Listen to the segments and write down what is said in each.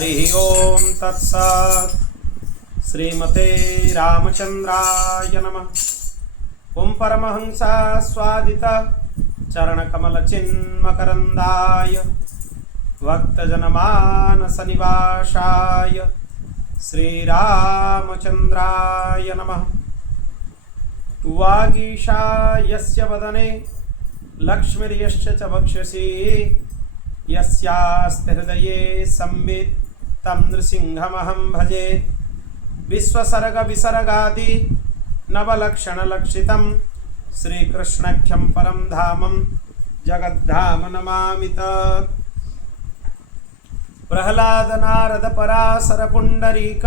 हरि ओम तत्सत्। श्रीमते रामचंद्राय नमः। ओम परमहंसा स्वादित चरणकमलचिन्मकरन्दाय भक्तजनमानसनिवासाय श्रीरामचंद्राय नमः। वागीशा यस्य वदने लक्ष्मीर्यश्च च वक्षसि यस्यास्ति हृदये संवित् तं नृसिंहमहं भजे। विश्वसर्ग विसर्गादि नवलक्षणलक्षितं श्रीकृष्णाख्यं परं धामं जगद्धाम नमामि तत्। प्रह्लाद नारद पराशर पुंडरीक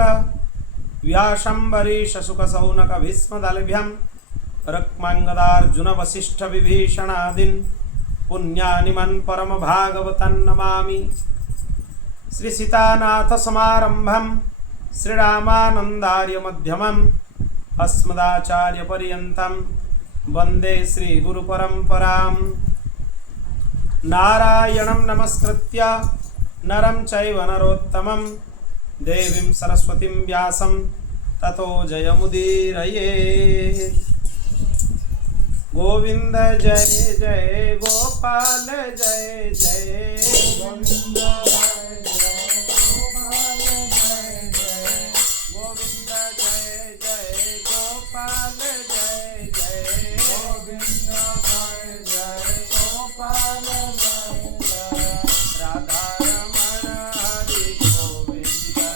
व्यासंबरीश शुक सौनक भीष्मदलभ्यं रुक्मांगदार्जुन वसिष्ठ विभीषणादीन् पुण्यानिमन् परम भागवतं नमामि। श्री सीतानाथ समारंभं श्रीरामानंदार्य मध्यमम् अस्मदाचार्य पर्यन्तं वन्दे श्री गुरु परंपरां। नारायणं नमस्कृत्य नरं चैव नरोत्तमं देवीं सरस्वतीं व्यासं ततो जयमुदीरये। गोविंद जय जय गोपाल जय जय गोविंद जय जय गोपाल जय जय गोविंद जय जय गोपाल जय जय गोविंद जय जय गोपाल जय जय राधा रमण हरि गोविंद जय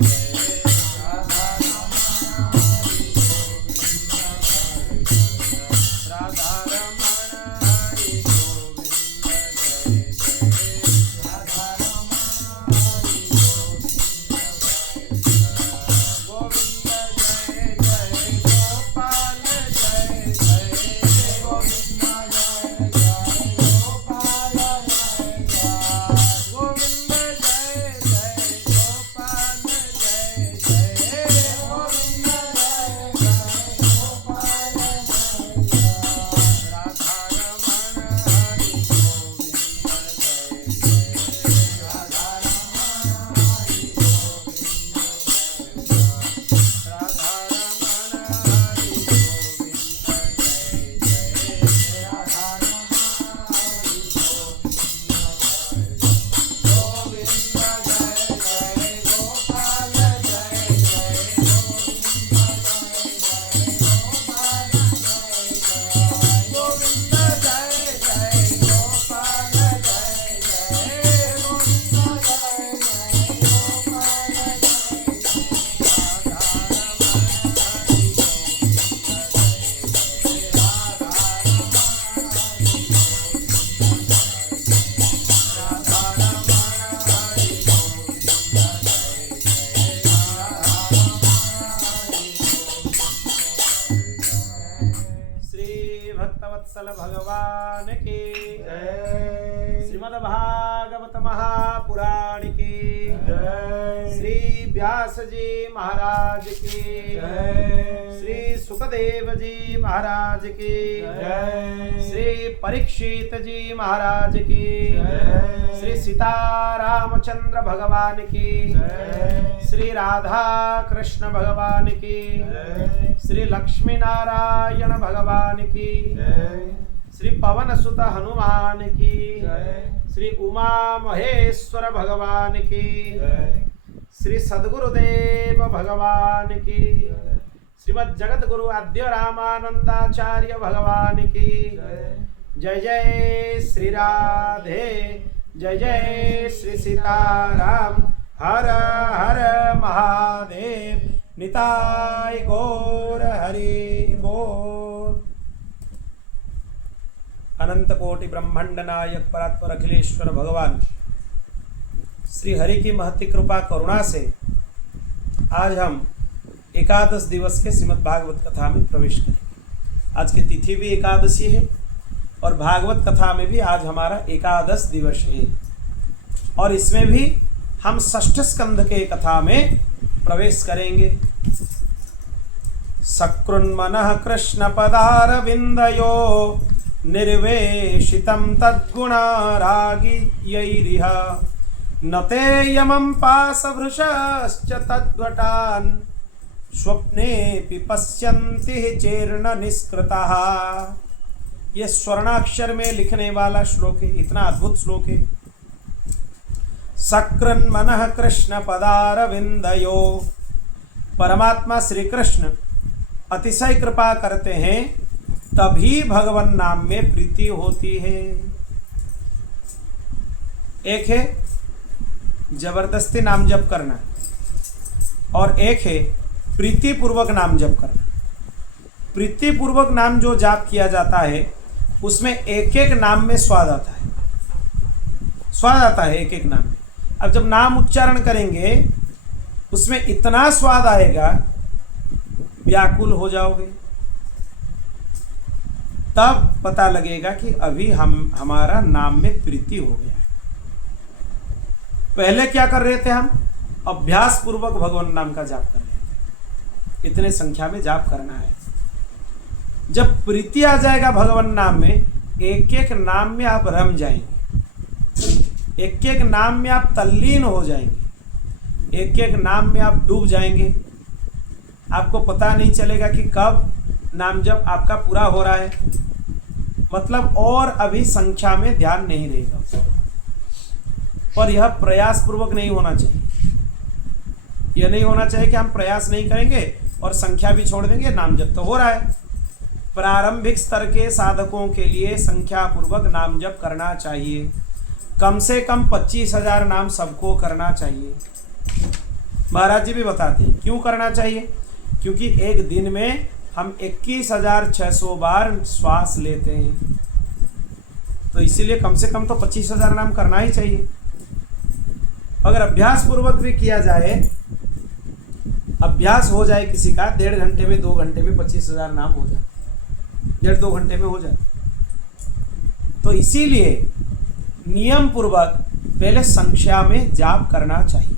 जय राधा रमण हरि गोविंद जय जय राधा रमण हरि गोविंद जय जय राधा रमण हरि गोविंद जय जय गोपाल जय जय गोविंद जय जय गोपाल जय जय गोविंद जय जय गोपाल जय जय गोविंद जय जय गोपाल जय जय राधा रमण हरि गोविंद जय जय राधा रमण हरि गोविंद जय जय राधा रमण हरि गोविंद जय जय राधा रमण हरि गोविंद गोविंद जय जय गोपाल जय जय गोविंद जय जय गोपाल जय जय गोविंद जय जय गोपाल जय जय गोविंद जय जय गोपाल श्री भक्तवत्सल भगवान की जय। श्रीमद् भागवत महापुराण की जय। श्री व्यास जी महाराज की जय। श्री सुखदेव जी महाराज की जय। श्री परीक्षित जी महाराज की जय। श्री सीतारामचंद्र भगवान की जय। श्री राधा कृष्ण भगवान की जय। श्री लक्ष्मी नारायण भगवान की जय। श्री पवन सुत हनुमान की जय। श्री उमा महेश्वर भगवान की जय। श्री सद्गुरुदेव भगवान की जय। श्रीमद् जगत गुरु आद्य रामानंदाचार्य भगवान की जय। जय श्री राधे जय जय श्री सीताराम। हर हर महादेव निताय गौर हरि बोल। अनंत कोटि ब्रह्मांड नायक परात्पर अखिलेश्वर भगवान श्री हरि की महती कृपा करुणा से आज हम एकादश दिवस के श्रीमद् भागवत कथा में प्रवेश करेंगे। आज की तिथि भी एकादशी है और भागवत कथा में भी आज हमारा एकादश दिवस है और इसमें भी हम षष्ठ स्कंध के कथा में प्रवेश करेंगे। सकृन्मनः कृष्ण पदारविंदयो निर्वेशितं तद्गुणारागियैरिह न ते यमं पाशभृशश्च तद्वटान् स्वप्नेऽपि पश्यन्ति चेर्न निष्कृताः। ये स्वर्णाक्षर में लिखने वाला श्लोक है, इतना अद्भुत श्लोक है। सकृन् मनः कृष्ण पदारविंदयो, परमात्मा श्री कृष्ण अतिशय कृपा करते हैं तभी भगवान नाम में प्रीति होती है। एक है जबरदस्ती नाम जप करना और एक है प्रीति पूर्वक नाम जप करना। प्रीति पूर्वक नाम जो जाप किया जाता है उसमें एक एक नाम में स्वाद आता है, स्वाद आता है एक एक नाम में। अब जब नाम उच्चारण करेंगे उसमें इतना स्वाद आएगा, व्याकुल हो जाओगे, तब पता लगेगा कि अभी हमारा नाम में प्रीति हो गया है। पहले क्या कर रहे थे हम? अभ्यास पूर्वक भगवान नाम का जाप कर रहे थे। इतने संख्या में जाप करना है। जब प्रीति आ जाएगा भगवान नाम में, एक एक नाम में आप रम जाएंगे, एक एक नाम में आप तल्लीन हो जाएंगे, एक एक नाम में आप डूब जाएंगे। आपको पता नहीं चलेगा कि कब नाम जप आपका पूरा हो रहा है, मतलब और अभी संख्या में ध्यान नहीं रहेगा। और यह प्रयास पूर्वक नहीं होना चाहिए। यह नहीं होना चाहिए कि हम प्रयास नहीं करेंगे और संख्या भी छोड़ देंगे, नाम जप तो हो रहा है। प्रारंभिक स्तर के साधकों के लिए संख्या पूर्वक नाम जप करना चाहिए। कम से कम 25,000 नाम सबको करना चाहिए। महाराज जी भी बताते हैं क्यों करना चाहिए, क्योंकि एक दिन में हम 21,600 बार श्वास लेते हैं, तो इसीलिए कम से कम तो 25,000 नाम करना ही चाहिए। अगर अभ्यास पूर्वक भी किया जाए, अभ्यास हो जाए किसी का, 1.5 घंटे में 2 घंटे में 25,000 नाम हो जाए, 1.5-2 घंटे में हो जाए। तो इसीलिए नियम पूर्वक पहले संख्या में जाप करना चाहिए।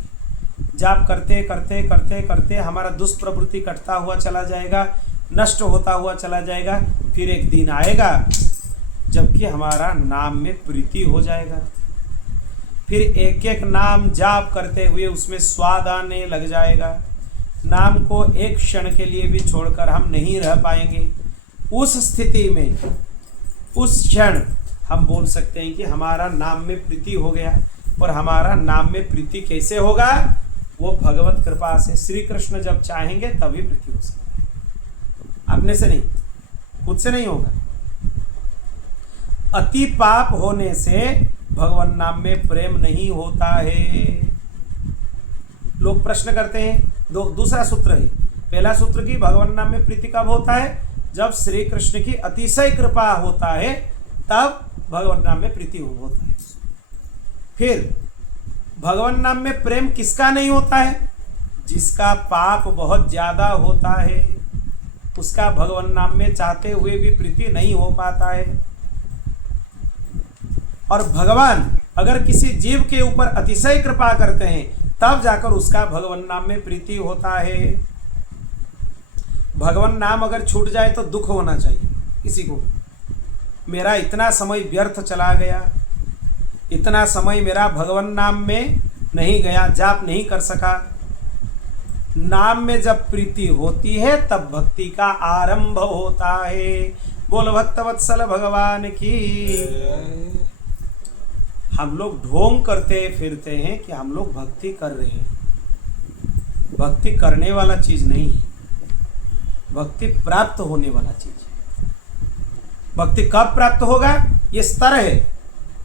जाप करते करते करते करते हमारा दुष्प्रवृत्ति कटता हुआ चला जाएगा, नष्ट होता हुआ चला जाएगा। फिर एक दिन आएगा जबकि हमारा नाम में प्रीति हो जाएगा। फिर एक एक नाम जाप करते हुए उसमें स्वाद आने लग जाएगा। नाम को एक क्षण के लिए भी छोड़कर हम नहीं रह पाएंगे। उस स्थिति में उस क्षण हम बोल सकते हैं कि हमारा नाम में प्रीति हो गया। और हमारा नाम में प्रीति कैसे होगा? वो भगवत कृपा से, श्री कृष्ण जब चाहेंगे तभी प्रीति हो सकती है, अपने से नहीं, खुद से नहीं होगा। अति पाप होने से भगवान नाम में प्रेम नहीं होता है। लोग प्रश्न करते हैं, दूसरा सूत्र है। पहला सूत्र की भगवान नाम में प्रीति कब होता है? जब श्री कृष्ण की अतिशय कृपा होता है तब भगवान नाम में प्रीति होता है। फिर भगवान नाम में प्रेम किसका नहीं होता है? जिसका पाप बहुत ज्यादा होता है, उसका भगवान नाम में चाहते हुए भी प्रीति नहीं हो पाता है। और भगवान अगर किसी जीव के ऊपर अतिशय कृपा करते हैं तब जाकर उसका भगवान नाम में प्रीति होता है। भगवान नाम अगर छूट जाए तो दुख होना चाहिए किसी को। मेरा इतना समय व्यर्थ चला गया, इतना समय मेरा भगवान नाम में नहीं गया, जाप नहीं कर सका। नाम में जब प्रीति होती है तब भक्ति का आरंभ होता है। बोल भक्तवत्सल भगवान की। हम लोग ढोंग करते फिरते हैं कि हम लोग भक्ति कर रहे हैं। भक्ति करने वाला चीज नहीं है, भक्ति प्राप्त होने वाला चीज है। भक्ति कब प्राप्त होगा? ये स्तर है।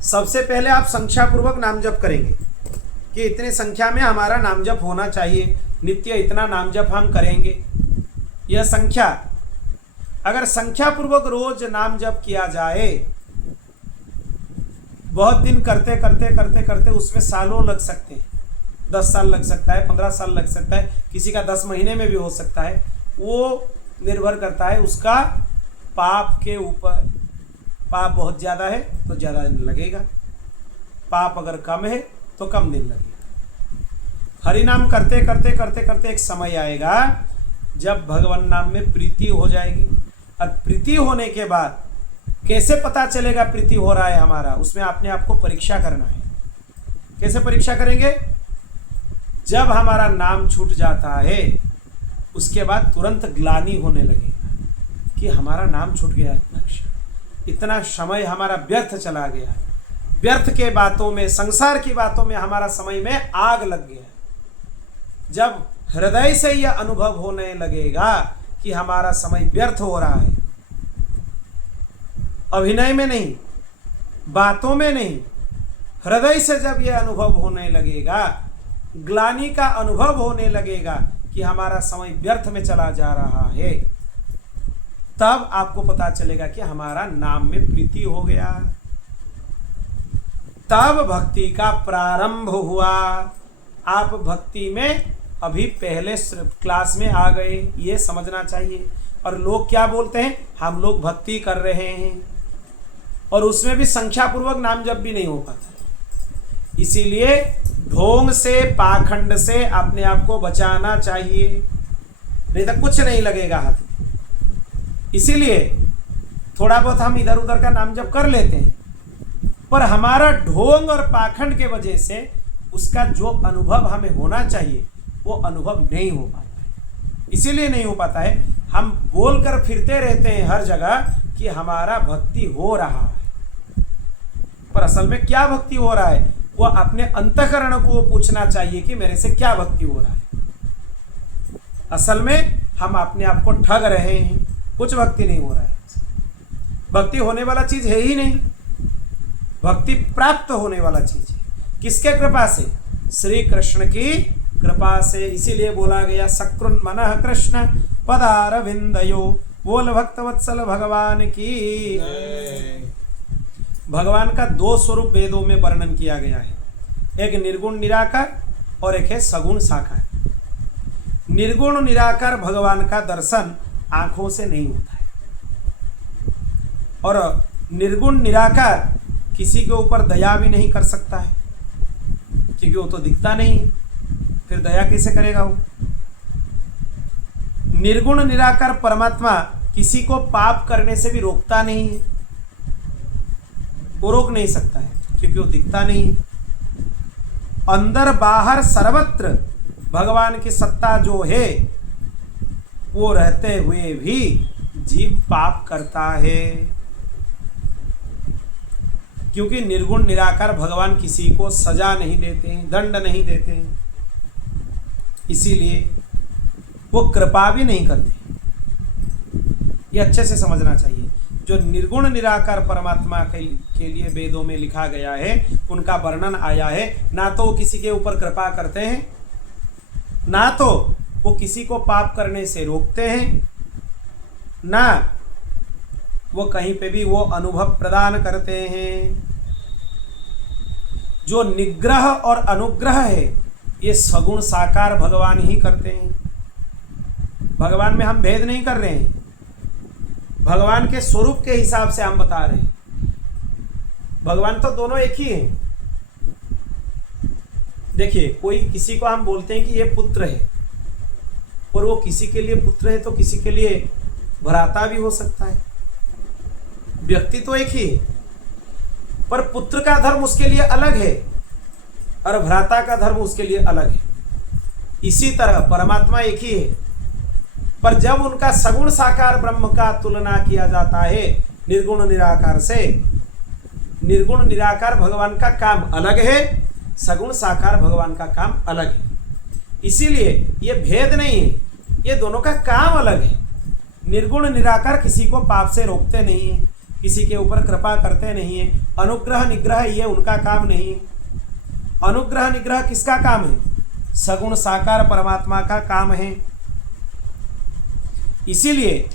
सबसे पहले आप संख्या पूर्वक नाम जप करेंगे कि इतनी संख्या में हमारा नाम जप होना चाहिए, नित्य इतना नाम जप हम करेंगे। यह संख्या, अगर संख्या पूर्वक रोज नाम जप किया जाए, बहुत दिन करते करते करते करते उसमें सालों लग सकते हैं, 10 साल लग सकता है, 15 साल लग सकता है, किसी का 10 महीने में भी हो सकता है। वो निर्भर करता है उसका पाप के ऊपर। पाप बहुत ज़्यादा है तो ज़्यादा दिन लगेगा, पाप अगर कम है तो कम दिन लगेगा। हरि नाम करते करते करते करते एक समय आएगा जब भगवान नाम में प्रीति हो जाएगी। और प्रीति होने के बाद कैसे पता चलेगा प्रीति हो रहा है हमारा? उसमें अपने आप को परीक्षा करना है। कैसे परीक्षा करेंगे? जब हमारा नाम छूट जाता है उसके बाद तुरंत ग्लानि होने लगेगा कि हमारा नाम छूट गया, इतना समय हमारा व्यर्थ चला गया, व्यर्थ के बातों में, संसार की बातों में हमारा समय में आग लग गया। जब हृदय से यह अनुभव होने लगेगा कि हमारा समय व्यर्थ हो रहा है, अभिनय में नहीं, बातों में नहीं, हृदय से जब यह अनुभव होने लगेगा, ग्लानि का अनुभव होने लगेगा कि हमारा समय व्यर्थ में चला जा रहा है, तब आपको पता चलेगा कि हमारा नाम में प्रीति हो गया। तब भक्ति का प्रारंभ हुआ। आप भक्ति में अभी पहले क्लास में आ गए, ये समझना चाहिए। और लोग क्या बोलते हैं, हम लोग भक्ति कर रहे हैं, और उसमें भी संख्या पूर्वक नाम जप भी नहीं हो पाता। इसीलिए ढोंग से, पाखंड से अपने आप को बचाना चाहिए, नहीं तो कुछ नहीं लगेगा हाथ। इसीलिए थोड़ा बहुत हम इधर उधर का नाम जप कर लेते हैं, पर हमारा ढोंग और पाखंड के वजह से उसका जो अनुभव हमें होना चाहिए वो अनुभव नहीं हो पाता है। इसीलिए नहीं हो पाता है, हम बोलकर फिरते रहते हैं हर जगह कि हमारा भक्ति हो रहा है, पर असल में क्या भक्ति हो रहा है वो अपने अंतःकरण को पूछना चाहिए कि मेरे से क्या भक्ति हो रहा है। असल में हम अपने आप को ठग रहे हैं, कुछ भक्ति नहीं हो रहा है। भक्ति होने वाला चीज है ही नहीं, भक्ति प्राप्त होने वाला चीज है। किसके कृपा से? श्री कृष्ण की कृपा से। इसीलिए बोला गया सकृन मनः कृष्ण पदारविंदयो। बोल भक्तवत्सल भगवान की। भगवान का दो स्वरूप वेदों में वर्णन किया गया है, एक निर्गुण निराकार और एक है सगुण साकार। निर्गुण निराकार भगवान का दर्शन आंखों से नहीं होता है, और निर्गुण निराकार किसी के ऊपर दया भी नहीं कर सकता है, क्योंकि वो तो दिखता नहीं है, फिर दया कैसे करेगा वो। निर्गुण निराकार परमात्मा किसी को पाप करने से भी रोकता नहीं है, वो रोक नहीं सकता है क्योंकि वो दिखता नहीं है। अंदर बाहर सर्वत्र भगवान की सत्ता जो है वो रहते हुए भी जीव पाप करता है, क्योंकि निर्गुण निराकार भगवान किसी को सजा नहीं देते हैं, दंड नहीं देते हैं, इसीलिए वो कृपा भी नहीं करते। ये अच्छे से समझना चाहिए। जो निर्गुण निराकार परमात्मा के लिए वेदों में लिखा गया है, उनका वर्णन आया है, ना तो वो किसी के ऊपर कृपा करते हैं, ना तो वो किसी को पाप करने से रोकते हैं, ना वो कहीं पे भी वो अनुभव प्रदान करते हैं। जो निग्रह और अनुग्रह है ये सगुण साकार भगवान ही करते हैं। भगवान में हम भेद नहीं कर रहे हैं, भगवान के स्वरूप के हिसाब से हम बता रहे हैं। भगवान तो दोनों एक ही हैं। देखिए, कोई किसी को हम बोलते हैं कि ये पुत्र है, और वो किसी के लिए पुत्र है तो किसी के लिए भ्राता भी हो सकता है। व्यक्ति तो एक ही है, पर पुत्र का धर्म उसके लिए अलग है और भ्राता का धर्म उसके लिए अलग है। इसी तरह परमात्मा एक ही है, पर जब उनका सगुण साकार ब्रह्म का तुलना किया जाता है निर्गुण निराकार से, निर्गुण निराकार भगवान का काम अलग है, सगुण साकार भगवान का काम अलग है। इसीलिए ये भेद नहीं है, ये दोनों का काम अलग है। निर्गुण निराकार किसी को पाप से रोकते नहीं है, किसी के ऊपर कृपा करते नहीं है। अनुग्रह निग्रह ये उनका काम नहीं है। अनुग्रह निग्रह किसका काम है? सगुण साकार परमात्मा का काम है। इसीलिए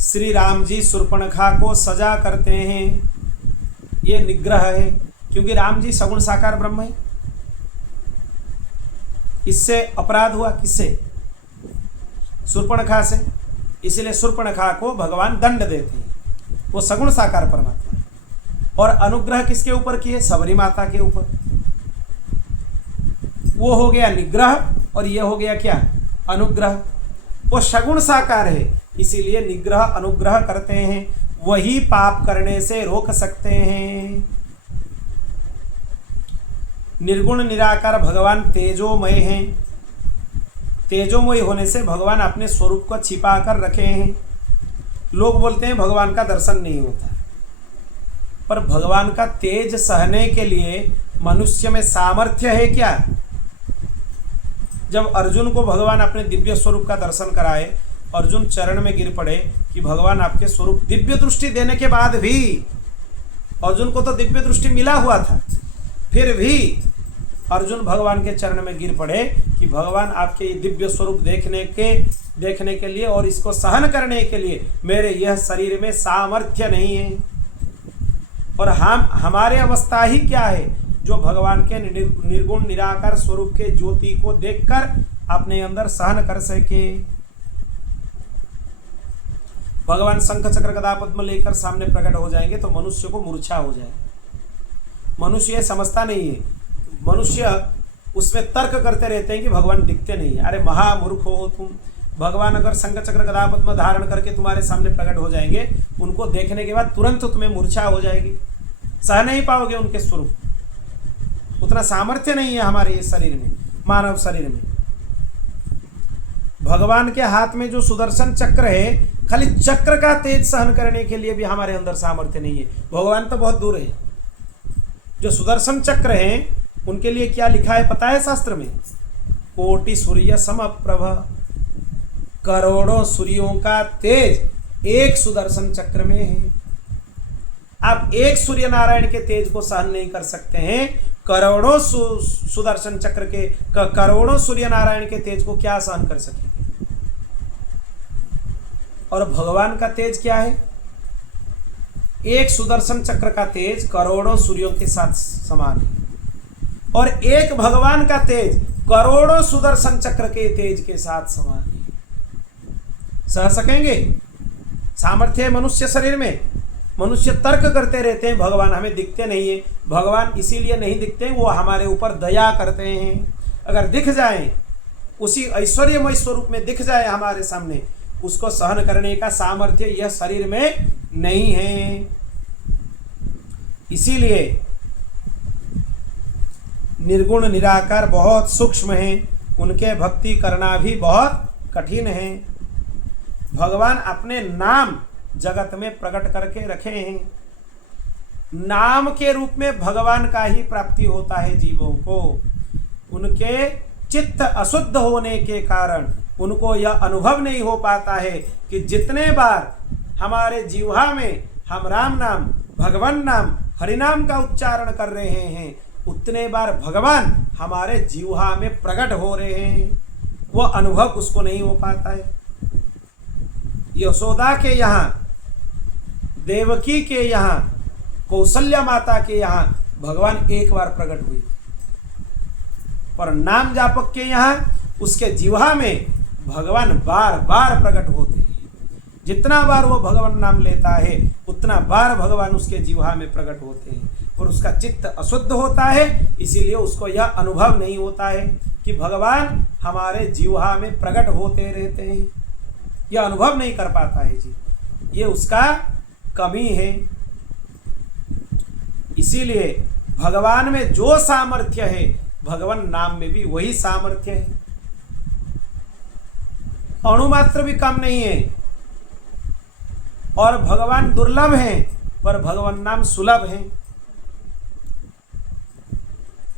श्री राम जी शूर्पणखा को सजा करते हैं, ये निग्रह है, क्योंकि राम जी सगुण साकार ब्रह्म है। इससे अपराध हुआ किससे? शूर्पणखा से। इसलिए शूर्पणखा को भगवान दंड देते हैं, वो सगुण साकार परमात्मा। और अनुग्रह किसके ऊपर किए? सबरी माता के ऊपर। वो हो गया निग्रह और ये हो गया क्या? अनुग्रह। वो सगुण साकार है, इसीलिए निग्रह अनुग्रह करते हैं, वही पाप करने से रोक सकते हैं। निर्गुण निराकार भगवान तेजोमय हैं। तेजोमय होने से भगवान अपने स्वरूप को छिपा कर रखे हैं। लोग बोलते हैं भगवान का दर्शन नहीं होता, पर भगवान का तेज सहने के लिए मनुष्य में सामर्थ्य है क्या? जब अर्जुन को भगवान अपने दिव्य स्वरूप का दर्शन कराए, अर्जुन चरण में गिर पड़े कि भगवान आपके स्वरूप, दिव्य दृष्टि देने के बाद भी अर्जुन को तो दिव्य दृष्टि मिला हुआ था, फिर भी अर्जुन भगवान के चरण में गिर पड़े कि भगवान आपके दिव्य स्वरूप देखने के लिए और इसको सहन करने के लिए मेरे यह शरीर में सामर्थ्य नहीं है। और हमारे अवस्था ही क्या है, जो भगवान के निर्गुण निराकार स्वरूप के ज्योति को देखकर अपने अंदर सहन कर सके। भगवान शंख चक्र गदा पद्म लेकर सामने प्रकट हो जाएंगे तो मनुष्य को मूर्छा हो जाए। मनुष्य ये समझता नहीं है, मनुष्य उसमें तर्क करते रहते हैं कि भगवान दिखते नहीं है। अरे महामूर्ख हो तुम, भगवान अगर शंख चक्र गदा पद्म धारण करके तुम्हारे सामने प्रकट हो जाएंगे, उनको देखने के बाद तुरंत तुम्हें मूर्छा हो जाएगी, सह नहीं पाओगे उनके स्वरूप। उतना सामर्थ्य नहीं है हमारे इस शरीर में, मानव शरीर में। भगवान के हाथ में जो सुदर्शन चक्र है, खाली चक्र का तेज सहन करने के लिए भी हमारे अंदर सामर्थ्य नहीं है। भगवान तो बहुत दूर है। जो सुदर्शन चक्र हैं उनके लिए क्या लिखा है पता है शास्त्र में? कोटि सूर्य समप्रभ, करोड़ों सूर्यों का तेज एक सुदर्शन चक्र में है। आप एक सूर्य नारायण के तेज को सहन नहीं कर सकते हैं, करोड़ों सुदर्शन चक्र के करोड़ों सूर्य नारायण के तेज को क्या सहन कर सकेंगे? और भगवान का तेज क्या है? एक सुदर्शन चक्र का तेज करोड़ों सूर्यों के साथ समान है, और एक भगवान का तेज करोड़ों सुदर्शन चक्र के तेज के साथ समान है। सह सकेंगे? सामर्थ्य है मनुष्य शरीर में। मनुष्य तर्क करते रहते हैं भगवान हमें दिखते नहीं है। भगवान इसीलिए नहीं दिखते हैं, वो हमारे ऊपर दया करते हैं। अगर दिख जाए, उसी ऐश्वर्यमय स्वरूप में दिख जाए हमारे सामने, उसको सहन करने का सामर्थ्य यह शरीर में नहीं है। इसीलिए निर्गुण निराकार बहुत सूक्ष्म है, उनके भक्ति करना भी बहुत कठिन है। भगवान अपने नाम जगत में प्रकट करके रखे हैं। नाम के रूप में भगवान का ही प्राप्ति होता है जीवों को। उनके चित्त अशुद्ध होने के कारण उनको यह अनुभव नहीं हो पाता है कि जितने बार हमारे जिह्वा में हम राम नाम, भगवान नाम, हरिनाम का उच्चारण कर रहे हैं, उतने बार भगवान हमारे जिह्वा में प्रकट हो रहे हैं। वह अनुभव उसको नहीं हो पाता है। यशोदा के यहाँ, देवकी के यहाँ, कौशल्या माता के यहाँ भगवान एक बार प्रकट हुए, पर नाम जापक के यहाँ उसके जिह्वा में भगवान बार बार प्रकट होते हैं। जितना बार वो भगवान नाम लेता है उतना बार भगवान उसके जिह्वा में प्रकट होते हैं, और उसका चित्त अशुद्ध होता है। इसीलिए उसको यह अनुभव नहीं होता है कि भगवान हमारे जिह्वा में प्रकट होते रहते हैं। यह अनुभव नहीं कर पाता है जी, ये उसका कमी है। इसीलिए भगवान में जो सामर्थ्य है, भगवान नाम में भी वही सामर्थ्य है। अणुमात्र भी कम नहीं है। और भगवान दुर्लभ हैं, पर भगवान नाम सुलभ है।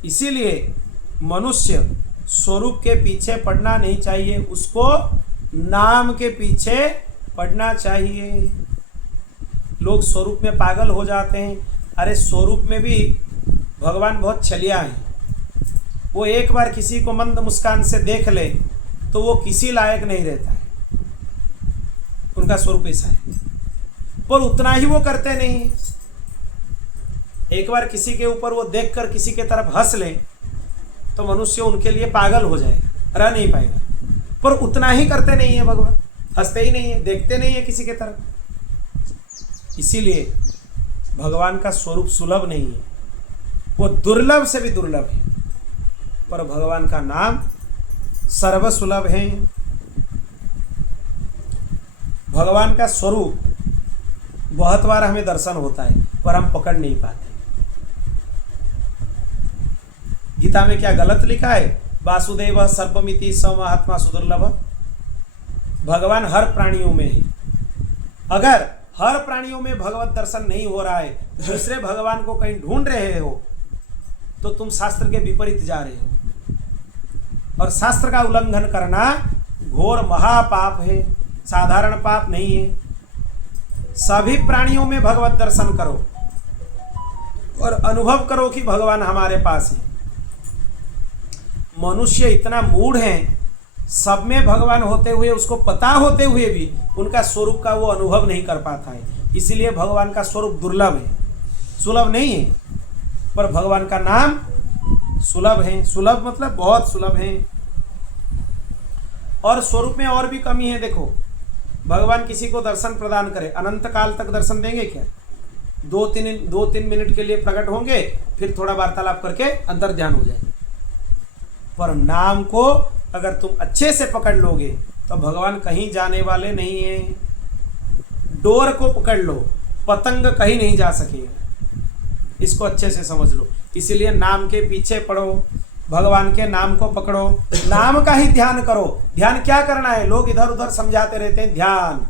इसीलिए मनुष्य स्वरूप के पीछे पड़ना नहीं चाहिए, उसको नाम के पीछे पड़ना चाहिए। लोग स्वरूप में पागल हो जाते हैं। अरे स्वरूप में भी भगवान बहुत छलिया है। वो एक बार किसी को मंद मुस्कान से देख ले तो वो किसी लायक नहीं रहता है। उनका स्वरूप ऐसा है, पर उतना ही वो करते नहीं। एक बार किसी के ऊपर वो देखकर किसी के तरफ हंस ले तो मनुष्य उनके लिए पागल हो जाएगा, रह नहीं पाएगा, पर उतना ही करते नहीं है भगवान। हंसते ही नहीं है, देखते नहीं है किसी के तरफ। इसीलिए भगवान का स्वरूप सुलभ नहीं है, वो दुर्लभ से भी दुर्लभ है, पर भगवान का नाम सर्वसुलभ है। भगवान का स्वरूप बहुत बार हमें दर्शन होता है, पर हम पकड़ नहीं पाते। गीता में क्या गलत लिखा है? वासुदेव सर्वमिति स महात्मा सुदुर्लभ। भगवान हर प्राणियों में है। अगर हर प्राणियों में भगवत दर्शन नहीं हो रहा है, दूसरे भगवान को कहीं ढूंढ रहे हो, तो तुम शास्त्र के विपरीत जा रहे हो। और शास्त्र का उल्लंघन करना घोर महापाप है, साधारण पाप नहीं है। सभी प्राणियों में भगवत दर्शन करो और अनुभव करो कि भगवान हमारे पास है। मनुष्य इतना मूढ़ है, सब में भगवान होते हुए, उसको पता होते हुए भी उनका स्वरूप का वो अनुभव नहीं कर पाता है। इसीलिए भगवान का स्वरूप दुर्लभ है, सुलभ नहीं है। पर भगवान का नाम सुलभ है। सुलभ मतलब बहुत सुलभ है। और स्वरूप में और भी कमी है। देखो, भगवान किसी को दर्शन प्रदान करे, अनंत काल तक दर्शन देंगे क्या? दो तीन मिनट के लिए प्रकट होंगे, फिर थोड़ा वार्तालाप करके अंतर ध्यान हो जाए। पर नाम को अगर तुम अच्छे से पकड़ लोगे तो भगवान कहीं जाने वाले नहीं है। डोर को पकड़ लो, पतंग कहीं नहीं जा सकेगा। इसको अच्छे से समझ लो। इसीलिए नाम के पीछे पड़ो, भगवान के नाम को पकड़ो, नाम का ही ध्यान करो। ध्यान क्या करना है? लोग इधर उधर समझाते रहते हैं। ध्यान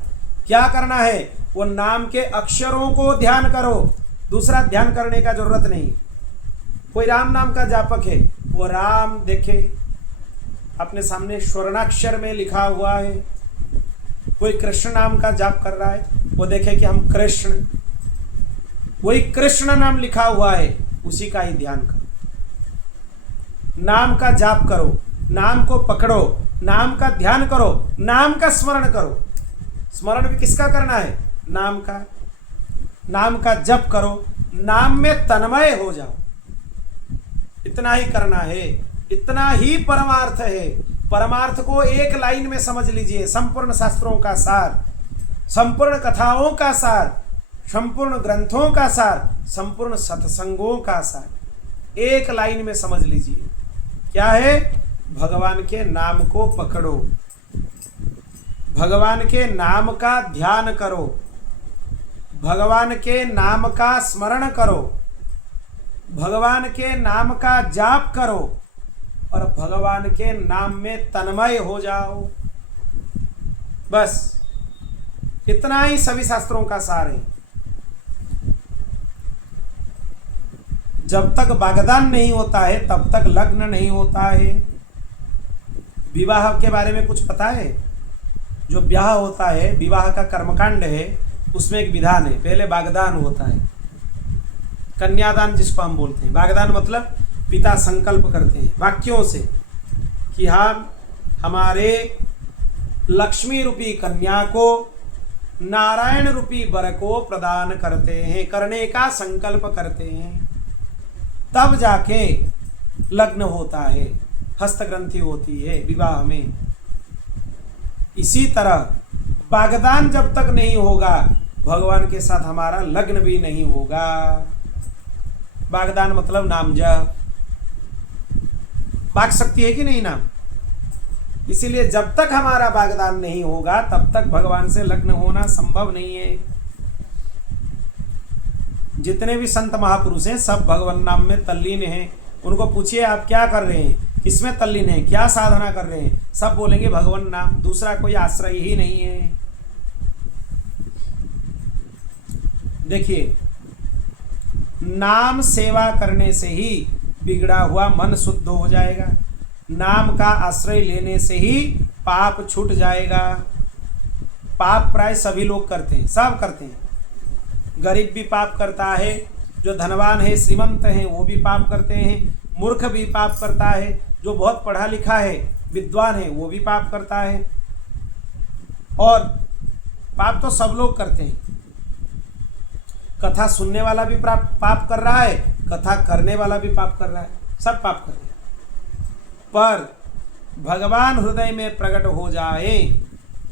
क्या करना है? वो नाम के अक्षरों को ध्यान करो। दूसरा ध्यान करने का जरूरत नहीं। कोई राम नाम का जापक है, वो राम देखे अपने सामने स्वर्णाक्षर में लिखा हुआ है। कोई कृष्ण नाम का जाप कर रहा है, वो देखे कि हम कृष्ण, वही कृष्ण नाम लिखा हुआ है, उसी का ही ध्यान करो। नाम का जाप करो, नाम को पकड़ो, नाम का ध्यान करो, नाम का स्मरण करो। स्मरण भी किसका करना है? नाम का। नाम का जप करो, नाम में तन्मय हो जाओ। इतना ही करना है, इतना ही परमार्थ है। परमार्थ को एक लाइन में समझ लीजिए। संपूर्ण शास्त्रों का सार, संपूर्ण कथाओं का सार, संपूर्ण ग्रंथों का सार, संपूर्ण सत्संगों का सार एक लाइन में समझ लीजिए। क्या है? भगवान के नाम को पकड़ो, भगवान के नाम का ध्यान करो, भगवान के नाम का स्मरण करो, भगवान के नाम का जाप करो और भगवान के नाम में तन्मय हो जाओ। बस इतना ही सभी शास्त्रों का सार है। जब तक वागदान नहीं होता है तब तक लग्न नहीं होता है। विवाह के बारे में कुछ पता है? जो ब्याह होता है, विवाह का कर्मकांड है, उसमें एक विधान है। पहले वागदान होता है, कन्यादान जिसको हम बोलते हैं। वागदान मतलब पिता संकल्प करते हैं वाक्यों से कि हम हमारे लक्ष्मी रूपी कन्या को नारायण रूपी वर को प्रदान करते हैं, करने का संकल्प करते हैं। तब जाके लग्न होता है, हस्तग्रंथि होती है विवाह में। इसी तरह वागदान जब तक नहीं होगा, भगवान के साथ हमारा लग्न भी नहीं होगा। वागदान मतलब नाम जप। वाक शक्ति है कि नहीं नाम? इसीलिए जब तक हमारा वागदान नहीं होगा तब तक भगवान से लग्न होना संभव नहीं है। जितने भी संत महापुरुष हैं सब भगवान नाम में तल्लीन हैं। उनको पूछिए आप क्या कर रहे हैं, किसमें तल्लीन है, क्या साधना कर रहे हैं, सब बोलेंगे भगवान नाम, दूसरा कोई आश्रय ही नहीं है। देखिए, नाम सेवा करने से ही बिगड़ा हुआ मन शुद्ध हो जाएगा। नाम का आश्रय लेने से ही पाप छूट जाएगा। पाप प्राय सभी लोग करते हैं, सब करते हैं। गरीब भी पाप करता है, जो धनवान है, श्रीमंत है, वो भी पाप करते हैं। मूर्ख भी पाप करता है, जो बहुत पढ़ा लिखा है, विद्वान है, वो भी पाप करता है। और पाप तो सब लोग करते हैं। कथा सुनने वाला भी पाप कर रहा है, कथा करने वाला भी पाप कर रहा है, सब पाप कर रहे हैं। पर भगवान हृदय में प्रकट हो जाए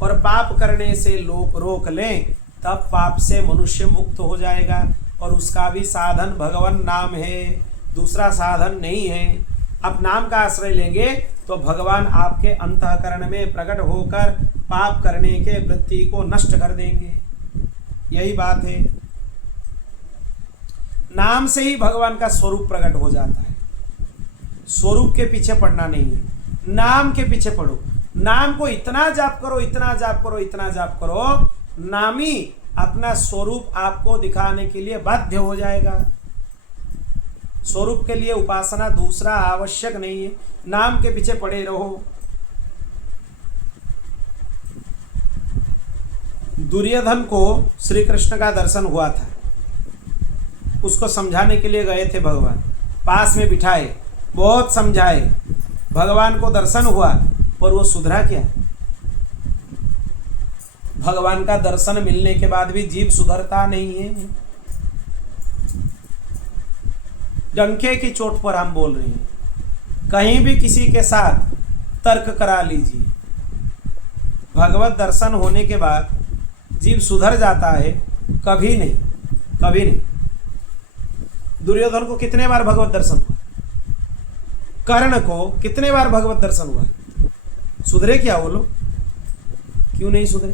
और पाप करने से लोग रोक लें, तब पाप से मनुष्य मुक्त हो जाएगा। और उसका भी साधन भगवान नाम है, दूसरा साधन नहीं है। आप नाम का आश्रय लेंगे तो भगवान आपके अंतःकरण में प्रकट होकर पाप करने के वृत्ति को नष्ट कर देंगे। यही बात है। नाम से ही भगवान का स्वरूप प्रकट हो जाता है। स्वरूप के पीछे पड़ना नहीं है, नाम के पीछे पड़ो। नाम को इतना जाप करो, इतना जाप करो, इतना जाप करो, नामी अपना स्वरूप आपको दिखाने के लिए बाध्य हो जाएगा। स्वरूप के लिए उपासना दूसरा आवश्यक नहीं है, नाम के पीछे पड़े रहो। दुर्योधन को श्री कृष्ण का दर्शन हुआ था, उसको समझाने के लिए गए थे भगवान, पास में बिठाए, बहुत समझाए, भगवान को दर्शन हुआ, पर वो सुधरा क्या? भगवान का दर्शन मिलने के बाद भी जीव सुधरता नहीं है। डंके की चोट पर हम बोल रहे हैं, कहीं भी किसी के साथ तर्क करा लीजिए, भगवत दर्शन होने के बाद जीव सुधर जाता है? कभी नहीं, कभी नहीं। दुर्योधन को कितने बार भगवत दर्शन हुआ? कर्ण को कितने बार भगवत दर्शन हुआ? सुधरे क्या वो लोग? क्यों नहीं सुधरे?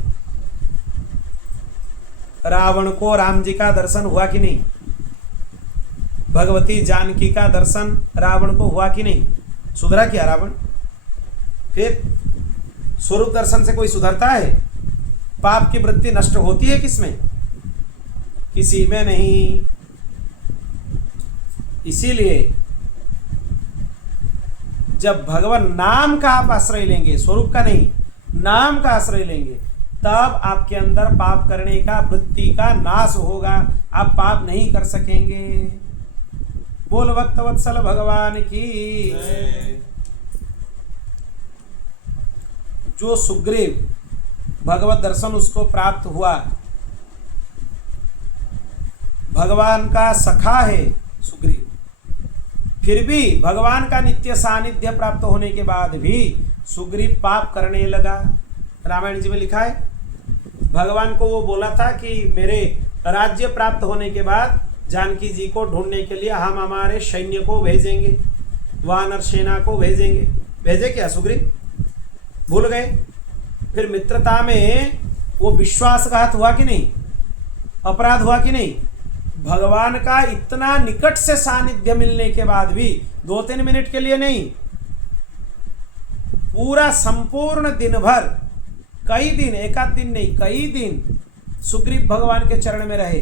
रावण को राम जी का दर्शन हुआ कि नहीं? भगवती जानकी का दर्शन रावण को हुआ कि नहीं? सुधरा क्या रावण? फिर स्वरूप दर्शन से कोई सुधरता है? पाप की वृत्ति नष्ट होती है किसमें? किसी में नहीं। इसीलिए जब भगवान नाम का आप आश्रय लेंगे, स्वरूप का नहीं, नाम का आश्रय लेंगे, तब आपके अंदर पाप करने का वृत्ति का नाश होगा, आप पाप नहीं कर सकेंगे। बोल भक्त वत्सल भगवान की। जो सुग्रीव भगवत दर्शन उसको प्राप्त हुआ, भगवान का सखा है सुग्रीव, फिर भी भगवान का नित्य सानिध्य प्राप्त होने के बाद भी सुग्रीव पाप करने लगा। रामायण जी में लिखा है, भगवान को वो बोला था कि मेरे राज्य प्राप्त होने के बाद जानकी जी को ढूंढने के लिए हम हमारे सैन्य को भेजेंगे, वानर सेना को भेजेंगे। भेजे क्या सुग्रीव? भूल गए? फिर मित्रता में वो विश्वासघात हुआ कि नहीं? अपराध हुआ कि नहीं? भगवान का इतना निकट से सानिध्य मिलने के बाद भी 2-3 मिनट के लिए नहीं, पूरा संपूर्ण दिन भर, कई दिन, एक आध दिन नहीं, कई दिन सुग्रीव भगवान के चरण में रहे,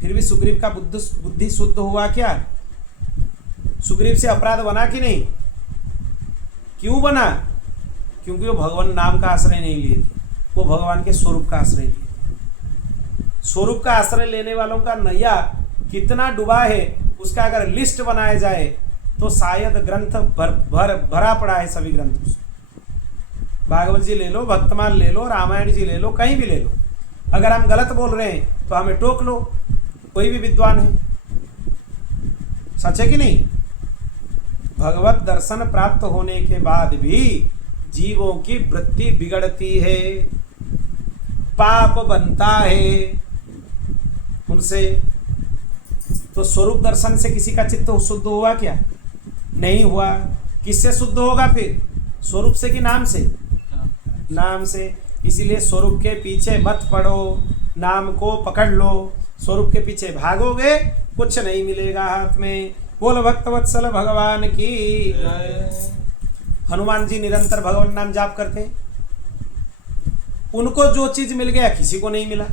फिर भी सुग्रीव का बुद्धि शुद्ध हुआ क्या? सुग्रीव से अपराध बना कि नहीं? क्यों बना? क्योंकि वो भगवान नाम का आश्रय नहीं लिए थे, वो भगवान के स्वरूप का आश्रय लिए। स्वरूप का आश्रय लेने वालों का नैया कितना डूबा है, उसका अगर लिस्ट बनाया जाए तो शायद ग्रंथ भरा पड़ा है, सभी ग्रंथ उसमें। भागवत जी ले लो, भक्तमान ले लो, रामायण जी ले लो, कहीं भी ले लो। अगर हम गलत बोल रहे हैं तो हमें टोक लो, कोई भी विद्वान है। सच है कि नहीं? भगवत दर्शन प्राप्त होने के बाद भी जीवों की वृत्ति बिगड़ती है, पाप बनता है उनसे। तो स्वरूप दर्शन से किसी का चित्त शुद्ध हुआ क्या? नहीं हुआ। किससे शुद्ध होगा फिर? स्वरूप से कि नाम से? नाम से। इसीलिए स्वरूप के पीछे मत पड़ो, नाम को पकड़ लो। स्वरूप के पीछे भागोगे कुछ नहीं मिलेगा हाथ में। बोल भक्तवत्सल भगवान की। हनुमान जी निरंतर भगवान नाम जाप करते, उनको जो चीज मिल गया किसी को नहीं मिला,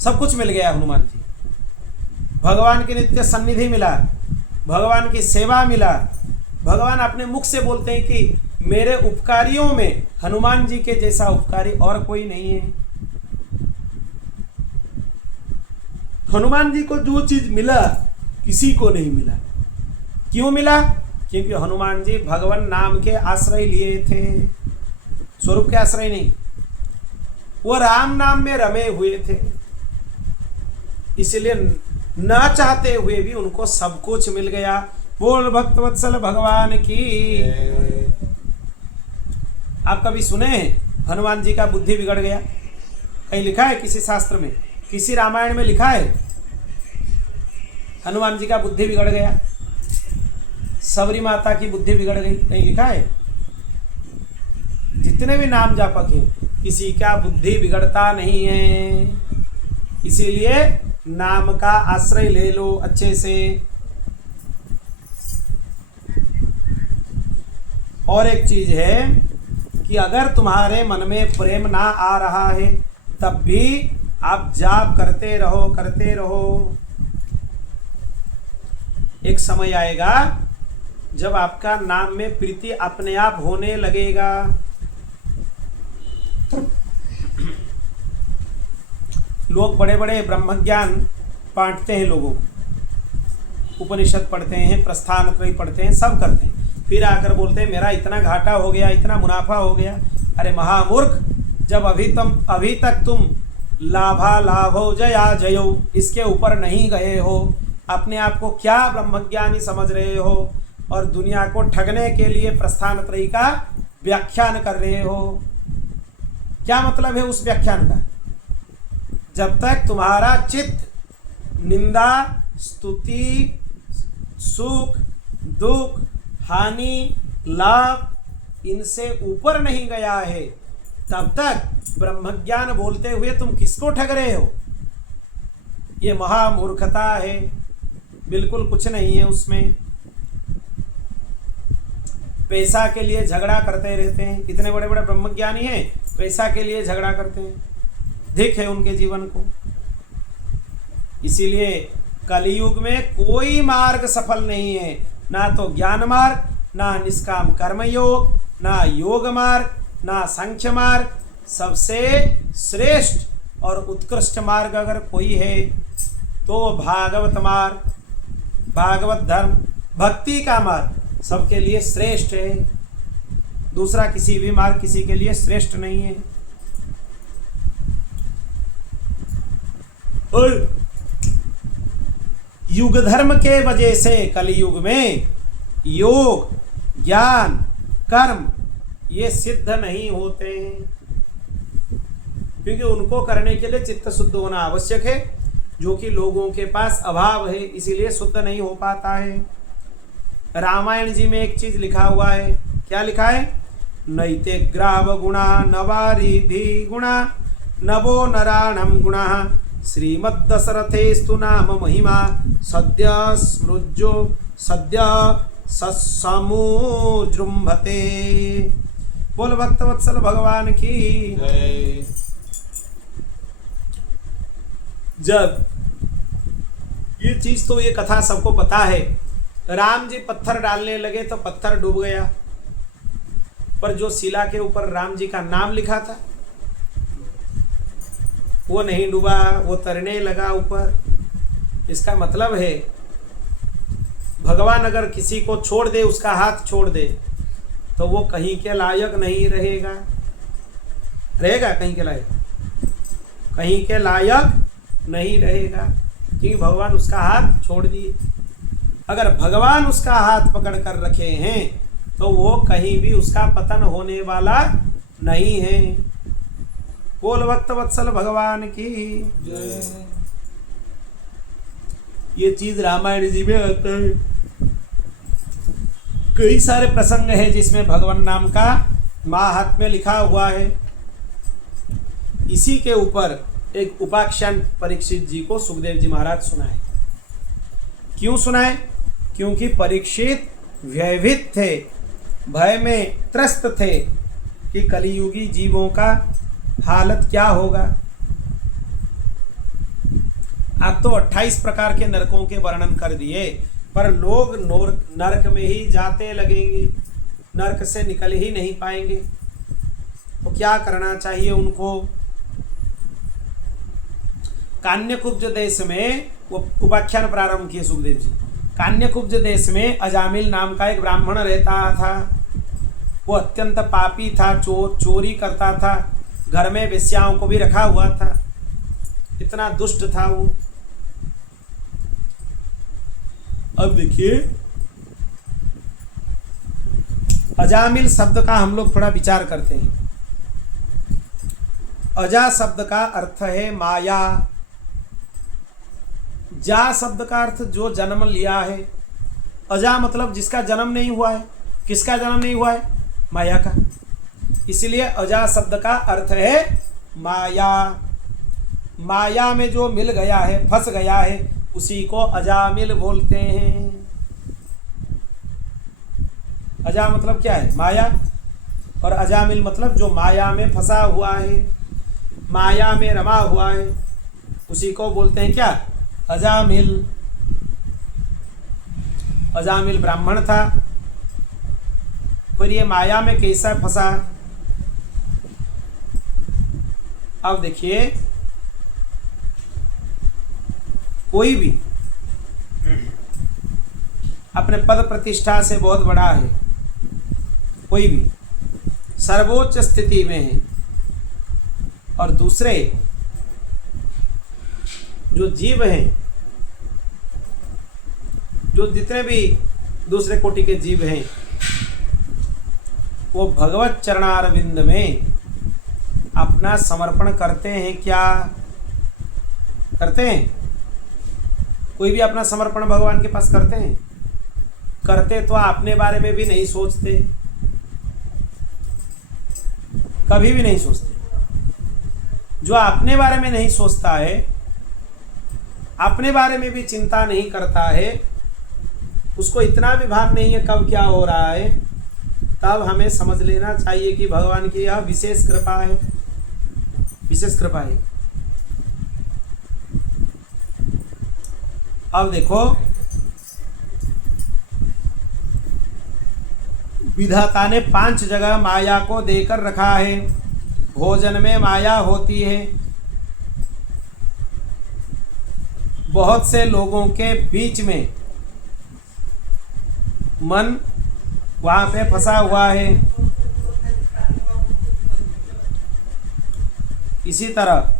सब कुछ मिल गया हनुमान जी। भगवान की नित्य सन्निधि मिला, भगवान की सेवा मिला। भगवान अपने मुख से बोलते हैं कि मेरे उपकारियों में हनुमान जी के जैसा उपकारी और कोई नहीं है। हनुमान जी को जो चीज मिला किसी को नहीं मिला। क्यों मिला? क्योंकि हनुमान जी भगवान नाम के आश्रय लिए थे, स्वरूप के आश्रय नहीं। वो राम नाम में रमे हुए थे, इसलिए न चाहते हुए भी उनको सब कुछ मिल गया। बोल भक्तवत्सल भगवान की। आप कभी सुने हनुमान जी का बुद्धि बिगड़ गया? कहीं लिखा है किसी शास्त्र में, किसी रामायण में लिखा है हनुमान जी का बुद्धि बिगड़ गया? सबरी माता की बुद्धि बिगड़ गई, कहीं लिखा है? जितने भी नाम जापक हैं किसी का बुद्धि बिगड़ता नहीं है। इसीलिए नाम का आश्रय ले लो अच्छे से। और एक चीज है कि अगर तुम्हारे मन में प्रेम ना आ रहा है तब भी आप जाप करते रहो। एक समय आएगा जब आपका नाम में प्रीति अपने आप होने लगेगा। लोग बड़े बड़े ब्रह्मज्ञान बांटते हैं, लोगों उपनिषद पढ़ते हैं, प्रस्थान त्रय पढ़ते हैं, सब करते हैं, फिर आकर बोलते हैं मेरा इतना घाटा हो गया, इतना मुनाफा हो गया। अरे महामूर्ख, जब अभी तक तुम लाभा लाभो जया जयो इसके ऊपर नहीं गए हो, अपने आप को क्या ब्रह्मज्ञानी समझ रहे हो और दुनिया को ठगने के लिए प्रस्थान त्रयी का व्याख्यान कर रहे हो। क्या मतलब है उस व्याख्यान का? जब तक तुम्हारा चित्त निंदा, स्तुति, सुख, दुख, हानि, लाभ इनसे ऊपर नहीं गया है, तब तक ब्रह्मज्ञान बोलते हुए तुम किसको ठग रहे हो? ये महामूर्खता है, बिल्कुल कुछ नहीं है उसमें। पैसा के लिए झगड़ा करते रहते हैं, इतने बड़े बड़े ब्रह्मज्ञानी हैं, पैसा के लिए झगड़ा करते हैं, देख है उनके जीवन को। इसीलिए कलियुग में कोई मार्ग सफल नहीं है, ना तो ज्ञान मार्ग, ना निष्काम कर्म योग, ना योग मार्ग, ना सांख्य मार्ग। सबसे श्रेष्ठ और उत्कृष्ट मार्ग अगर कोई है तो भागवत मार्ग, भागवत धर्म, भक्ति का मार्ग सबके लिए श्रेष्ठ है। दूसरा किसी भी मार्ग किसी के लिए श्रेष्ठ नहीं है। और युग धर्म के वजह से कलयुग में योग, ज्ञान, कर्म ये सिद्ध नहीं होते हैं, क्योंकि उनको करने के लिए चित्त शुद्ध होना आवश्यक है, जो कि लोगों के पास अभाव है, इसीलिए शुद्ध नहीं हो पाता है। रामायण जी में एक चीज लिखा हुआ है, क्या लिखा है? नैते ग्राव गुणा नवारिधि गुणा नवो नराणम गुणा श्रीमद्दशरथेस्तु नाम महिमा सद्य स्मृज्यो सद्य समुजृंभते। बोल भक्तवत्सल भगवान की जय। जब ये चीज तो ये कथा सबको पता है, राम जी पत्थर डालने लगे तो पत्थर डूब गया, पर जो शिला के ऊपर राम जी का नाम लिखा था वो नहीं डूबा, वो तैरने लगा ऊपर। इसका मतलब है भगवान अगर किसी को छोड़ दे, उसका हाथ छोड़ दे, तो वो कहीं के लायक नहीं रहेगा। रहेगा कहीं के लायक? कहीं के लायक नहीं रहेगा, क्योंकि भगवान उसका हाथ छोड़ दिए। अगर भगवान उसका हाथ पकड़ कर रखे हैं तो वो कहीं भी उसका पतन होने वाला नहीं है। बोल भक्त वत्सल भगवान की जय। ये चीज रामायण जी में आता है। कई सारे प्रसंग है जिसमें भगवान नाम का महात्म्य लिखा हुआ है। इसी के ऊपर एक उपाख्यान परीक्षित जी को सुखदेव जी महाराज सुनाए। क्यों सुनाए? क्योंकि परीक्षित भयभीत थे, भय में त्रस्त थे कि कलियुगी जीवों का हालत क्या होगा। आप तो 28 प्रकार के नरकों के वर्णन कर दिए, पर लोग नरक में ही जाते लगेंगे, नरक से निकल ही नहीं पाएंगे। तो क्या करना चाहिए उनको? कान्यकुब्ज देश में वो उपाख्यान प्रारंभ किए सुखदेव जी। कान्यकुब्ज देश में अजामिल नाम का एक ब्राह्मण रहता था। वो अत्यंत पापी था, चोरी करता था, घर में वेश्याओं को भी रखा हुआ था, इतना दुष्ट था वो। अब देखिए, अजामिल शब्द का हम लोग थोड़ा विचार करते हैं। अजा शब्द का अर्थ है माया। जा शब्द का अर्थ जो जन्म लिया है। अजा मतलब जिसका जन्म नहीं हुआ है। किसका जन्म नहीं हुआ है? माया का। इसलिए अजा शब्द का अर्थ है माया। माया में जो मिल गया है, फंस गया है, उसी को अजामिल बोलते हैं। अजा मतलब क्या है? माया। और अजामिल मतलब जो माया में फंसा हुआ है, माया में रमा हुआ है, उसी को बोलते हैं क्या? अजामिल। अजामिल ब्राह्मण था, फिर ये माया में कैसा फंसा? अब देखिए, कोई भी अपने पद प्रतिष्ठा से बहुत बड़ा है, कोई भी सर्वोच्च स्थिति में है, और दूसरे जो जीव हैं, जो जितने भी दूसरे कोटि के जीव हैं, वो भगवत चरणारविंद में अपना समर्पण करते हैं। क्या करते हैं? कोई भी अपना समर्पण भगवान के पास करते हैं? करते तो अपने बारे में भी नहीं सोचते, कभी भी नहीं सोचते। जो अपने बारे में नहीं सोचता है, अपने बारे में भी चिंता नहीं करता है, उसको इतना भी भान नहीं है कब क्या हो रहा है, तब हमें समझ लेना चाहिए कि भगवान की यह विशेष कृपा है, विशेष कृपा है। अब देखो, विधाता ने 5 जगह माया को देकर रखा है। भोजन में माया होती है। बहुत से लोगों के बीच में मन वहां पे फंसा हुआ है। इसी तरह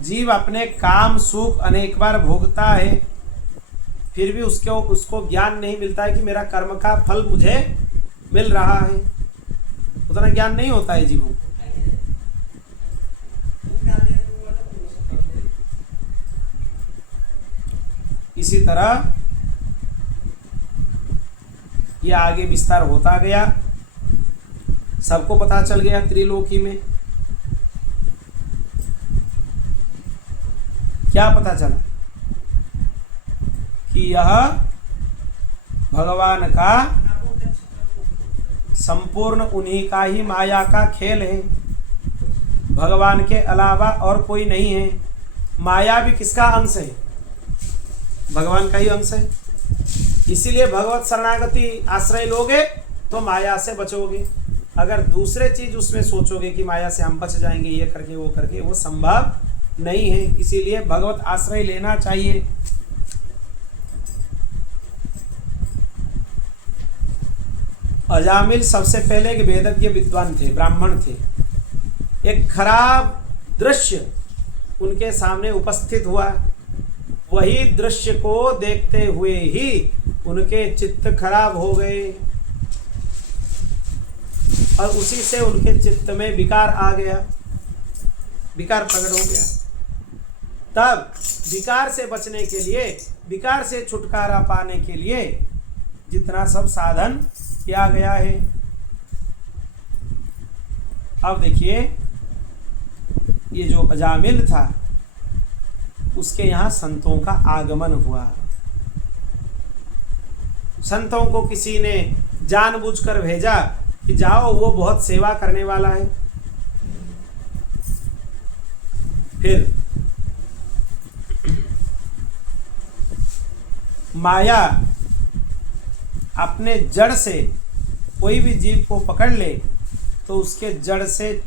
जीव अपने काम सुख अनेक बार भोगता है, फिर भी उसको ज्ञान नहीं मिलता है कि मेरा कर्म का फल मुझे मिल रहा है। उतना ज्ञान नहीं होता है जीवों को। इसी तरह ये आगे विस्तार होता गया, सबको पता चल गया त्रिलोकी में। क्या पता चला? कि यह भगवान का संपूर्ण उन्हीं का ही माया का खेल है, भगवान के अलावा और कोई नहीं है। माया भी किसका अंश है? भगवान का ही अंश है। इसीलिए भगवत शरणागति आश्रय लोगे तो माया से बचोगे। अगर दूसरे चीज उसमें सोचोगे कि माया से हम बच जाएंगे, ये करके वो करके, वो संभव नहीं है। इसीलिए भगवत आश्रय लेना चाहिए। अजामिल सबसे पहले एक वेदज्ञ विद्वान थे, ब्राह्मण थे। एक खराब दृश्य उनके सामने उपस्थित हुआ। वही दृश्य को देखते हुए ही उनके चित्त खराब हो गए और उसी से उनके चित्त में विकार आ गया, विकार प्रकट हो गया। तब विकार से बचने के लिए, विकार से छुटकारा पाने के लिए जितना सब साधन किया गया है। अब देखिए, ये जो अजामिल था उसके यहाँ संतों का आगमन हुआ। संतों को किसी ने जानबूझकर भेजा कि जाओ, वो बहुत सेवा करने वाला है। फिर माया अपने जड़ से कोई भी जीव को पकड़ ले तो उसके जड़ से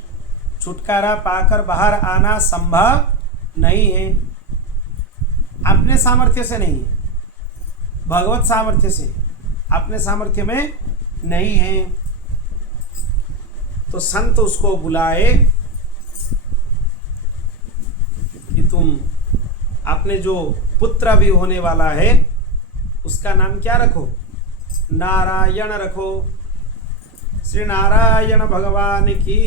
छुटकारा पाकर बाहर आना संभव नहीं है। अपने सामर्थ्य से नहीं है, भगवत सामर्थ्य से, अपने सामर्थ्य में नहीं है। तो संत उसको बुलाए कि तुम अपने जो पुत्र भी होने वाला है उसका नाम क्या रखो? नारायण रखो। श्री नारायण भगवान की।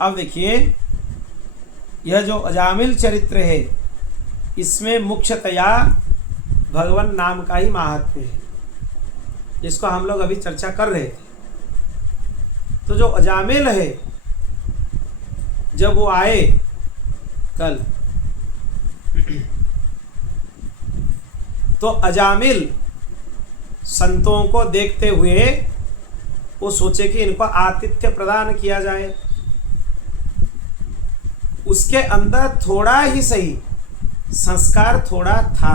अब देखिए, यह जो अजामिल चरित्र है इसमें मुख्यतया भगवान नाम का ही महात्म्य है, जिसको हम लोग अभी चर्चा कर रहे थे। तो जो अजामिल है, जब वो आए कल, तो अजामिल संतों को देखते हुए वो सोचे कि इनको आतिथ्य प्रदान किया जाए। उसके अंदर थोड़ा ही सही संस्कार थोड़ा था,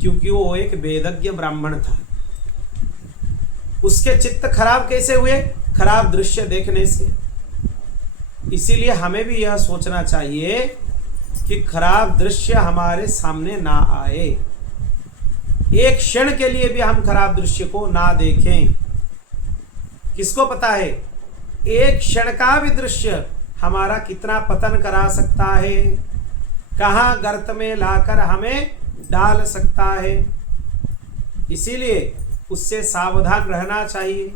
क्योंकि वो एक वेदज्ञ ब्राह्मण था। उसके चित्त खराब कैसे हुए? खराब दृश्य देखने से। इसीलिए हमें भी यह सोचना चाहिए कि खराब दृश्य हमारे सामने ना आए, एक क्षण के लिए भी हम खराब दृश्य को ना देखें। किसको पता है एक क्षण का भी दृश्य हमारा कितना पतन करा सकता है, कहां गर्त में लाकर हमें डाल सकता है। इसीलिए उससे सावधान रहना चाहिए।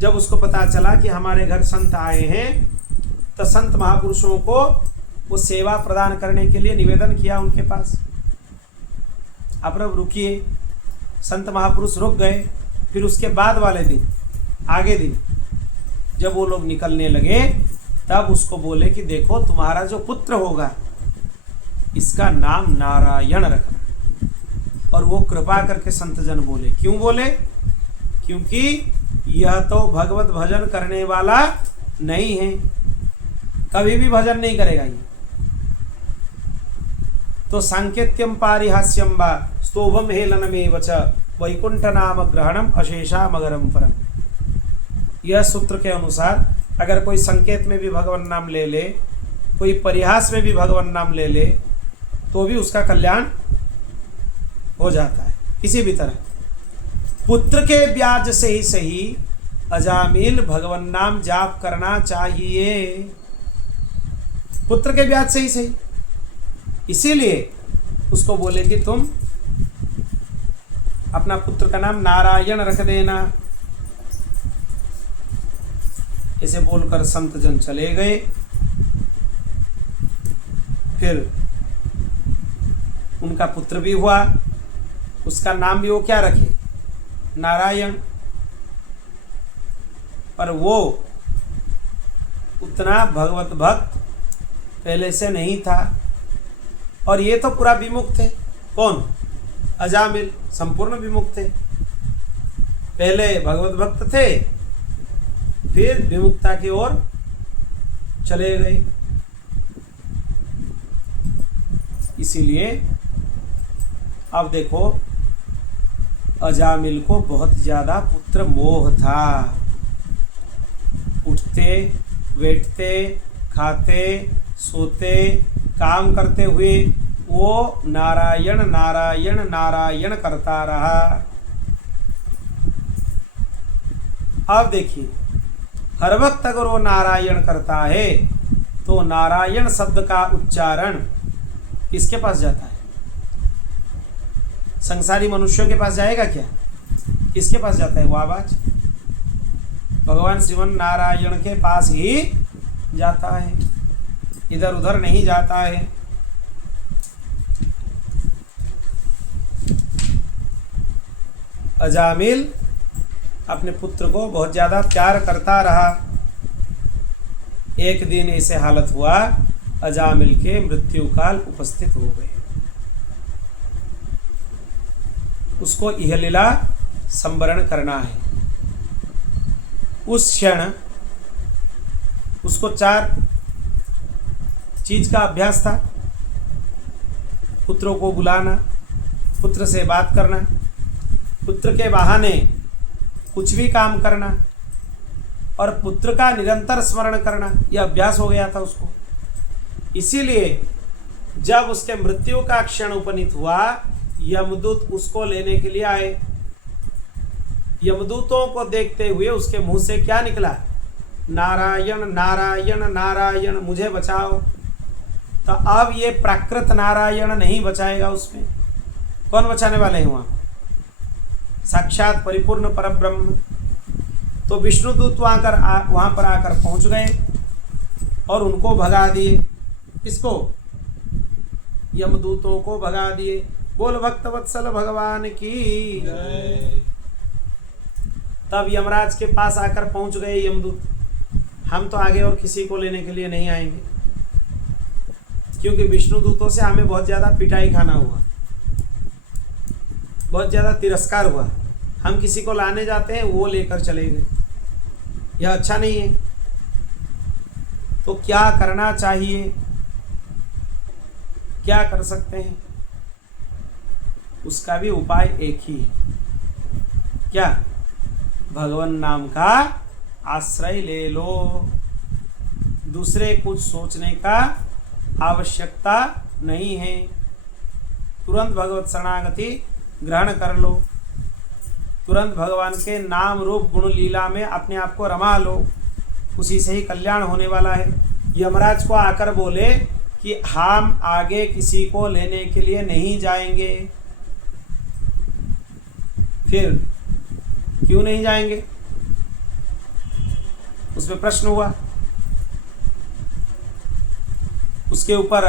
जब उसको पता चला कि हमारे घर संत आए हैं, तो संत महापुरुषों को वो सेवा प्रदान करने के लिए निवेदन किया उनके पास। अब रुकिए, संत महापुरुष रुक गए। फिर उसके बाद वाले दिन, आगे दिन जब वो लोग निकलने लगे, तब उसको बोले कि देखो तुम्हारा जो पुत्र होगा इसका नाम नारायण रखना। और वो कृपा करके संतजन बोले। क्यों बोले? क्योंकि यह तो भगवत भजन करने वाला नहीं है, कभी भी भजन नहीं करेगा ये। तो सांकेत्यम पारिहास्यम वा स्तोभम हेलनमेव च वैकुंठ नाम ग्रहणम अशेषा मगरम परम। यह सूत्र के अनुसार अगर कोई संकेत में भी भगवान नाम ले ले, कोई परिहास में भी भगवान नाम ले ले, तो भी उसका कल्याण हो जाता है किसी भी तरह। पुत्र के ब्याज से ही सही अजामिल भगवान नाम जाप करना चाहिए, पुत्र के ब्याज से ही सही। इसीलिए उसको बोले कि तुम अपना पुत्र का नाम नारायण रख देना। इसे बोलकर संत जन चले गए। फिर उनका पुत्र भी हुआ, उसका नाम भी वो क्या रखे? नारायण। पर वो उतना भगवत भक्त पहले से नहीं था, और ये तो पूरा विमुक्त थे। कौन? अजामिल संपूर्ण विमुक्त थे। पहले भगवत भक्त थे, फिर विमुक्ता की ओर चले गए। इसीलिए अब देखो, अजामिल को बहुत ज्यादा पुत्र मोह था। उठते बैठते खाते सोते काम करते हुए वो नारायण नारायण नारायण करता रहा। अब देखिए, हर वक्त अगर वो नारायण करता है तो नारायण शब्द का उच्चारण किसके पास जाता है? संसारी मनुष्यों के पास जाएगा क्या? किसके पास जाता है वो आवाज? भगवान श्रीमन नारायण के पास ही जाता है, इधर उधर नहीं जाता है। अजामिल अपने पुत्र को बहुत ज्यादा प्यार करता रहा। एक दिन ऐसे हालत हुआ, अजामिल के मृत्यु काल उपस्थित हो गए। उसको यह लीला संवरण करना है। उस क्षण उसको 4 चीज का अभ्यास था। पुत्रों को बुलाना, पुत्र से बात करना, पुत्र के बहाने कुछ भी काम करना, और पुत्र का निरंतर स्मरण करना, यह अभ्यास हो गया था उसको। इसीलिए जब उसके मृत्यु का क्षण उपनीत हुआ, यमदूत उसको लेने के लिए आए। यमदूतों को देखते हुए उसके मुंह से क्या निकला? नारायण नारायण नारायण, मुझे बचाओ। तो अब ये प्राकृत नारायण नहीं बचाएगा उसमें। कौन बचाने वाले हैं वहां? साक्षात परिपूर्ण परब्रह्म। तो विष्णुदूत वहां पर आकर पहुंच गए और उनको भगा दिए। किसको? यमदूतों को भगा दिए। बोल भक्त वत्सल भगवान की। तब यमराज के पास आकर पहुंच गए यमदूत। हम तो आगे और किसी को लेने के लिए नहीं आएंगे, क्योंकि विष्णुदूतों से हमें बहुत ज्यादा पिटाई खाना हुआ। बहुत ज़्यादा तिरस्कार हुआ, हम किसी को लाने जाते हैं वो लेकर चले गए, यह अच्छा नहीं है। तो क्या करना चाहिए, क्या कर सकते हैं? उसका भी उपाय एक ही है, क्या? भगवान नाम का आश्रय ले लो, दूसरे कुछ सोचने का आवश्यकता नहीं है। तुरंत भगवत शरणागति ग्रहण कर लो, तुरंत भगवान के नाम रूप गुण लीला में अपने आप को रमा लो, उसी से ही कल्याण होने वाला है। यमराज को आकर बोले कि हम आगे किसी को लेने के लिए नहीं जाएंगे। फिर क्यों नहीं जाएंगे, उसमें प्रश्न हुआ, उसके ऊपर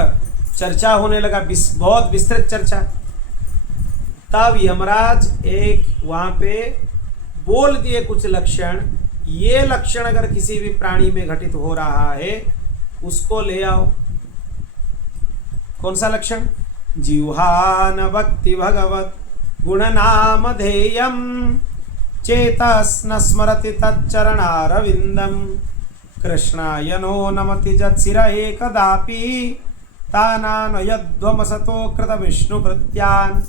चर्चा होने लगा, बहुत विस्तृत चर्चा। तब यमराज एक वहां पे बोल दिए कुछ लक्षण, ये लक्षण अगर किसी भी प्राणी में घटित हो रहा है उसको ले आओ। कौन सा लक्षण? जिह्वान भक्ति भगवत गुण नाम धेयम चेतस न स्मरति तच्चरणारविंदम कृष्णाय नो नमति जत्सिर एकदापि तानानयध्वमसतो कृत विष्णु कृत्यान।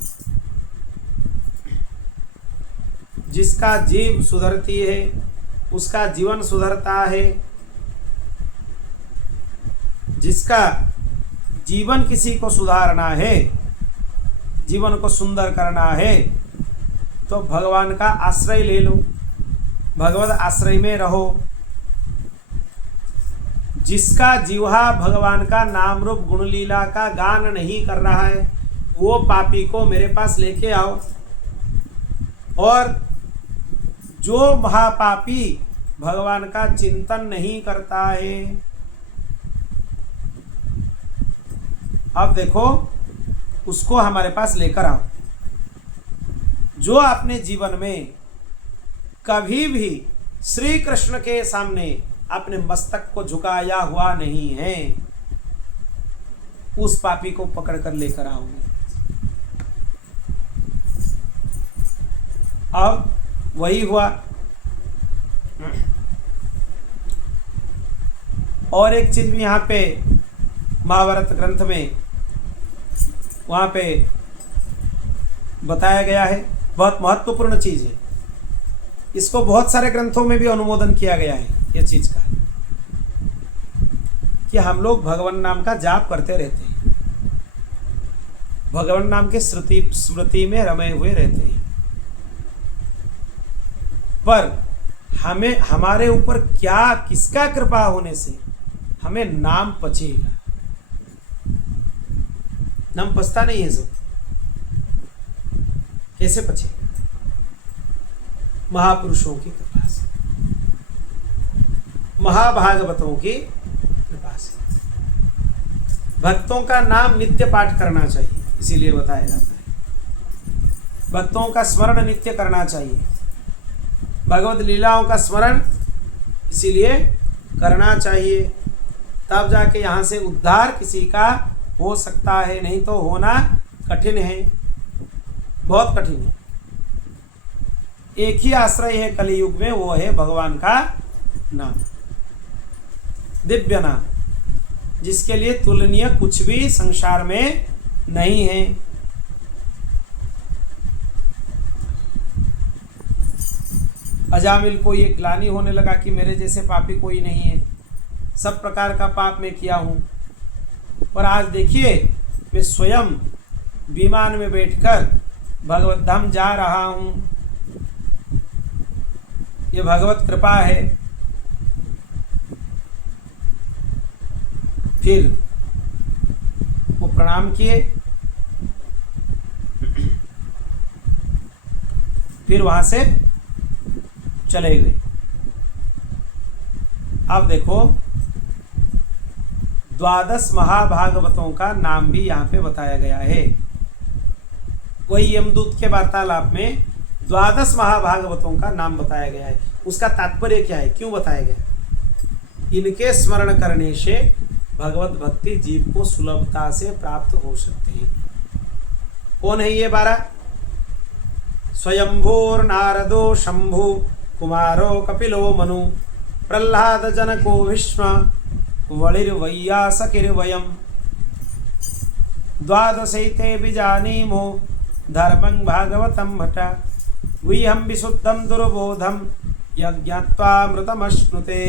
जिसका जीव सुधरती है उसका जीवन सुधरता है, जिसका जीवन किसी को सुधारना है, जीवन को सुंदर करना है, तो भगवान का आश्रय ले लो, भगवत आश्रय में रहो। जिसका जिह्वा भगवान का नाम रूप गुण लीला का गान नहीं कर रहा है वो पापी को मेरे पास लेके आओ। और जो महापापी भगवान का चिंतन नहीं करता है, अब देखो उसको हमारे पास लेकर आओ। जो अपने जीवन में कभी भी श्री कृष्ण के सामने अपने मस्तक को झुकाया हुआ नहीं है, उस पापी को पकड़कर लेकर आओगे। अब वही हुआ। और एक चीज भी यहाँ पे महाभारत ग्रंथ में वहाँ पे बताया गया है, बहुत महत्वपूर्ण चीज है। इसको बहुत सारे ग्रंथों में भी अनुमोदन किया गया है ये चीज का, कि हम लोग भगवान नाम का जाप करते रहते हैं, भगवान नाम के स्मृति में रमे हुए रहते हैं, पर हमें हमारे ऊपर क्या किसका कृपा होने से हमें नाम पचेगा? नाम पचता नहीं है सब। कैसे पचेगा? महापुरुषों की कृपा से, महाभागवतों की कृपा से। भक्तों का नाम नित्य पाठ करना चाहिए, इसीलिए बताया जाता है। भक्तों का स्मरण नित्य करना चाहिए, भगवत लीलाओं का स्मरण इसीलिए करना चाहिए, तब जाके यहाँ से उद्धार किसी का हो सकता है, नहीं तो होना कठिन है, बहुत कठिन है। एक ही आश्रय है कलियुग में, वो है भगवान का नाम, दिव्य नाम, जिसके लिए तुलनीय कुछ भी संसार में नहीं है। अजामिल को ये ग्लानि होने लगा कि मेरे जैसे पापी कोई नहीं है, सब प्रकार का पाप मैं किया हूँ, पर आज देखिए मैं स्वयं विमान में बैठकर भगवत धाम जा रहा हूँ, ये भगवत कृपा है। फिर वो प्रणाम किए, फिर वहां से चले गए। अब देखो 12 महाभागवतों का नाम भी यहाँ पे बताया गया है। वही यमदूत के वार्तालाप में 12 महाभागवतों का नाम बताया गया है। उसका तात्पर्य क्या है, क्यों बताया गया? इनके स्मरण करने से भगवत भक्ति जीव को सुलभता से प्राप्त हो सकते हैं। कौन है ये 12? स्वयंभूर्नारदो शंभु कुमारो कपिलो मनु प्रह्लाद जनको भीष्म वलिर्वैयासकिर्वयम् द्वादशैते बीजानीमो धर्मं भागवतं भट गुह्यं विशुद्धं दुर्बोधं यज्ञात्वामृतमश्नुते।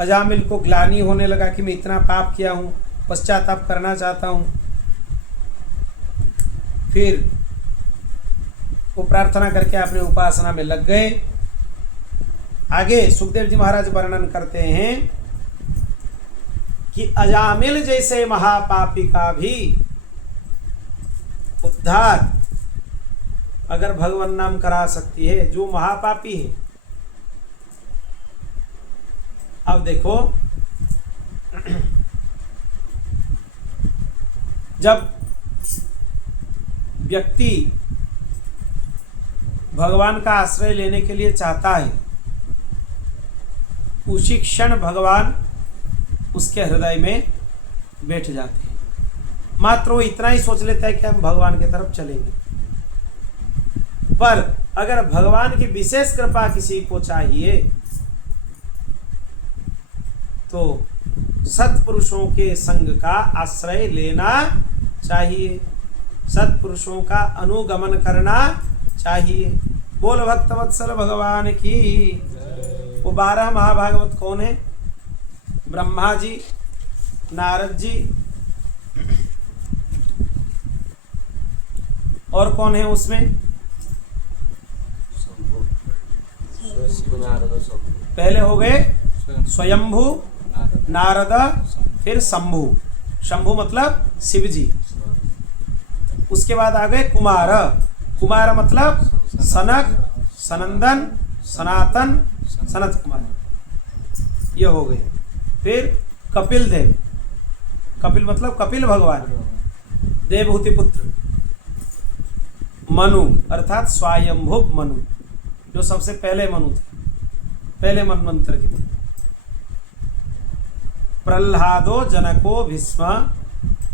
अजामिल को ग्लानि होने लगा कि मैं इतना पाप किया हूँ, पश्चाताप करना चाहता हूँ। फिर वो प्रार्थना करके अपने उपासना में लग गए। आगे सुखदेव जी महाराज वर्णन करते हैं कि अजामिल जैसे महापापी का भी उद्धार अगर भगवान नाम करा सकती है, जो महापापी है। अब देखो, जब व्यक्ति भगवान का आश्रय लेने के लिए चाहता है, उसी क्षण भगवान उसके हृदय में बैठ जाते हैं। मात्र वो इतना ही सोच लेता है कि हम भगवान की तरफ चलेंगे। पर अगर भगवान की विशेष कृपा किसी को चाहिए तो सत्पुरुषों के संग का आश्रय लेना चाहिए, सत्पुरुषों का अनुगमन करना चाहिए। बोल भक्तवत्सल भगवान की। वो 12 महाभागवत कौन है? ब्रह्मा जी, नारद जी, और कौन है उसमें? पहले हो गए स्वयंभू, नारद, फिर शंभु। शंभु मतलब शिव जी। उसके बाद आ गए कुमार। कुमार मतलब सनक, सनंदन, सनातन, सनत कुमार, ये हो गए। फिर कपिल देव। कपिल मतलब कपिल भगवान, देवहूति पुत्र। मनु अर्थात स्वयंभु मनु, जो सबसे पहले मनु थे, पहले मनवंतर के थे। प्रह्लादो जनको भीष्म,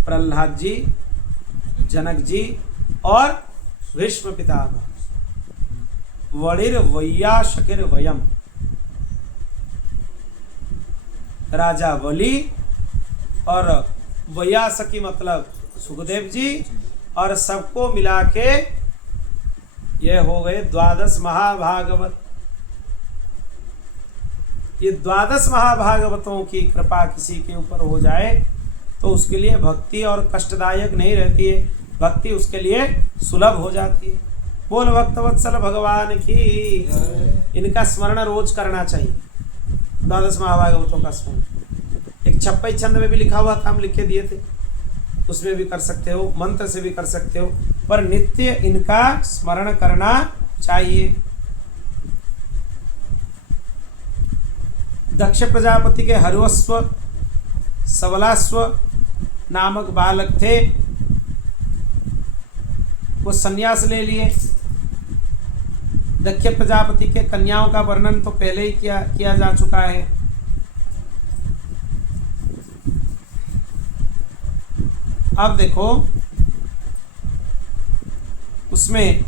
प्रह्लाद जी, जनक जी और भीष्म पितामह। वलिर वैयासकिर वयम, राजा बलि और वैयासकी मतलब सुखदेव जी, और सबको मिला के ये हो गए 12 महाभागवत। ये 12 महाभागवतों की कृपा किसी के ऊपर हो जाए तो उसके लिए भक्ति और कष्टदायक नहीं रहती है, भक्ति उसके लिए सुलभ हो जाती है। बोल भक्तवत्सल भगवान की। इनका स्मरण रोज करना चाहिए, 12 महाभागवतों का स्मरण। एक 56 छंद में भी लिखा हुआ था, हम लिख के दिए थे, उसमें भी कर सकते हो, मंत्र से भी कर सकते हो, पर नित्य इनका स्मरण करना चाहिए। दक्ष प्रजापति के हरवस्व सबलास्व नामक बालक थे, वो संन्यास ले लिए। दक्ष प्रजापति के कन्याओं का वर्णन तो पहले ही किया जा चुका है। अब देखो, उसमें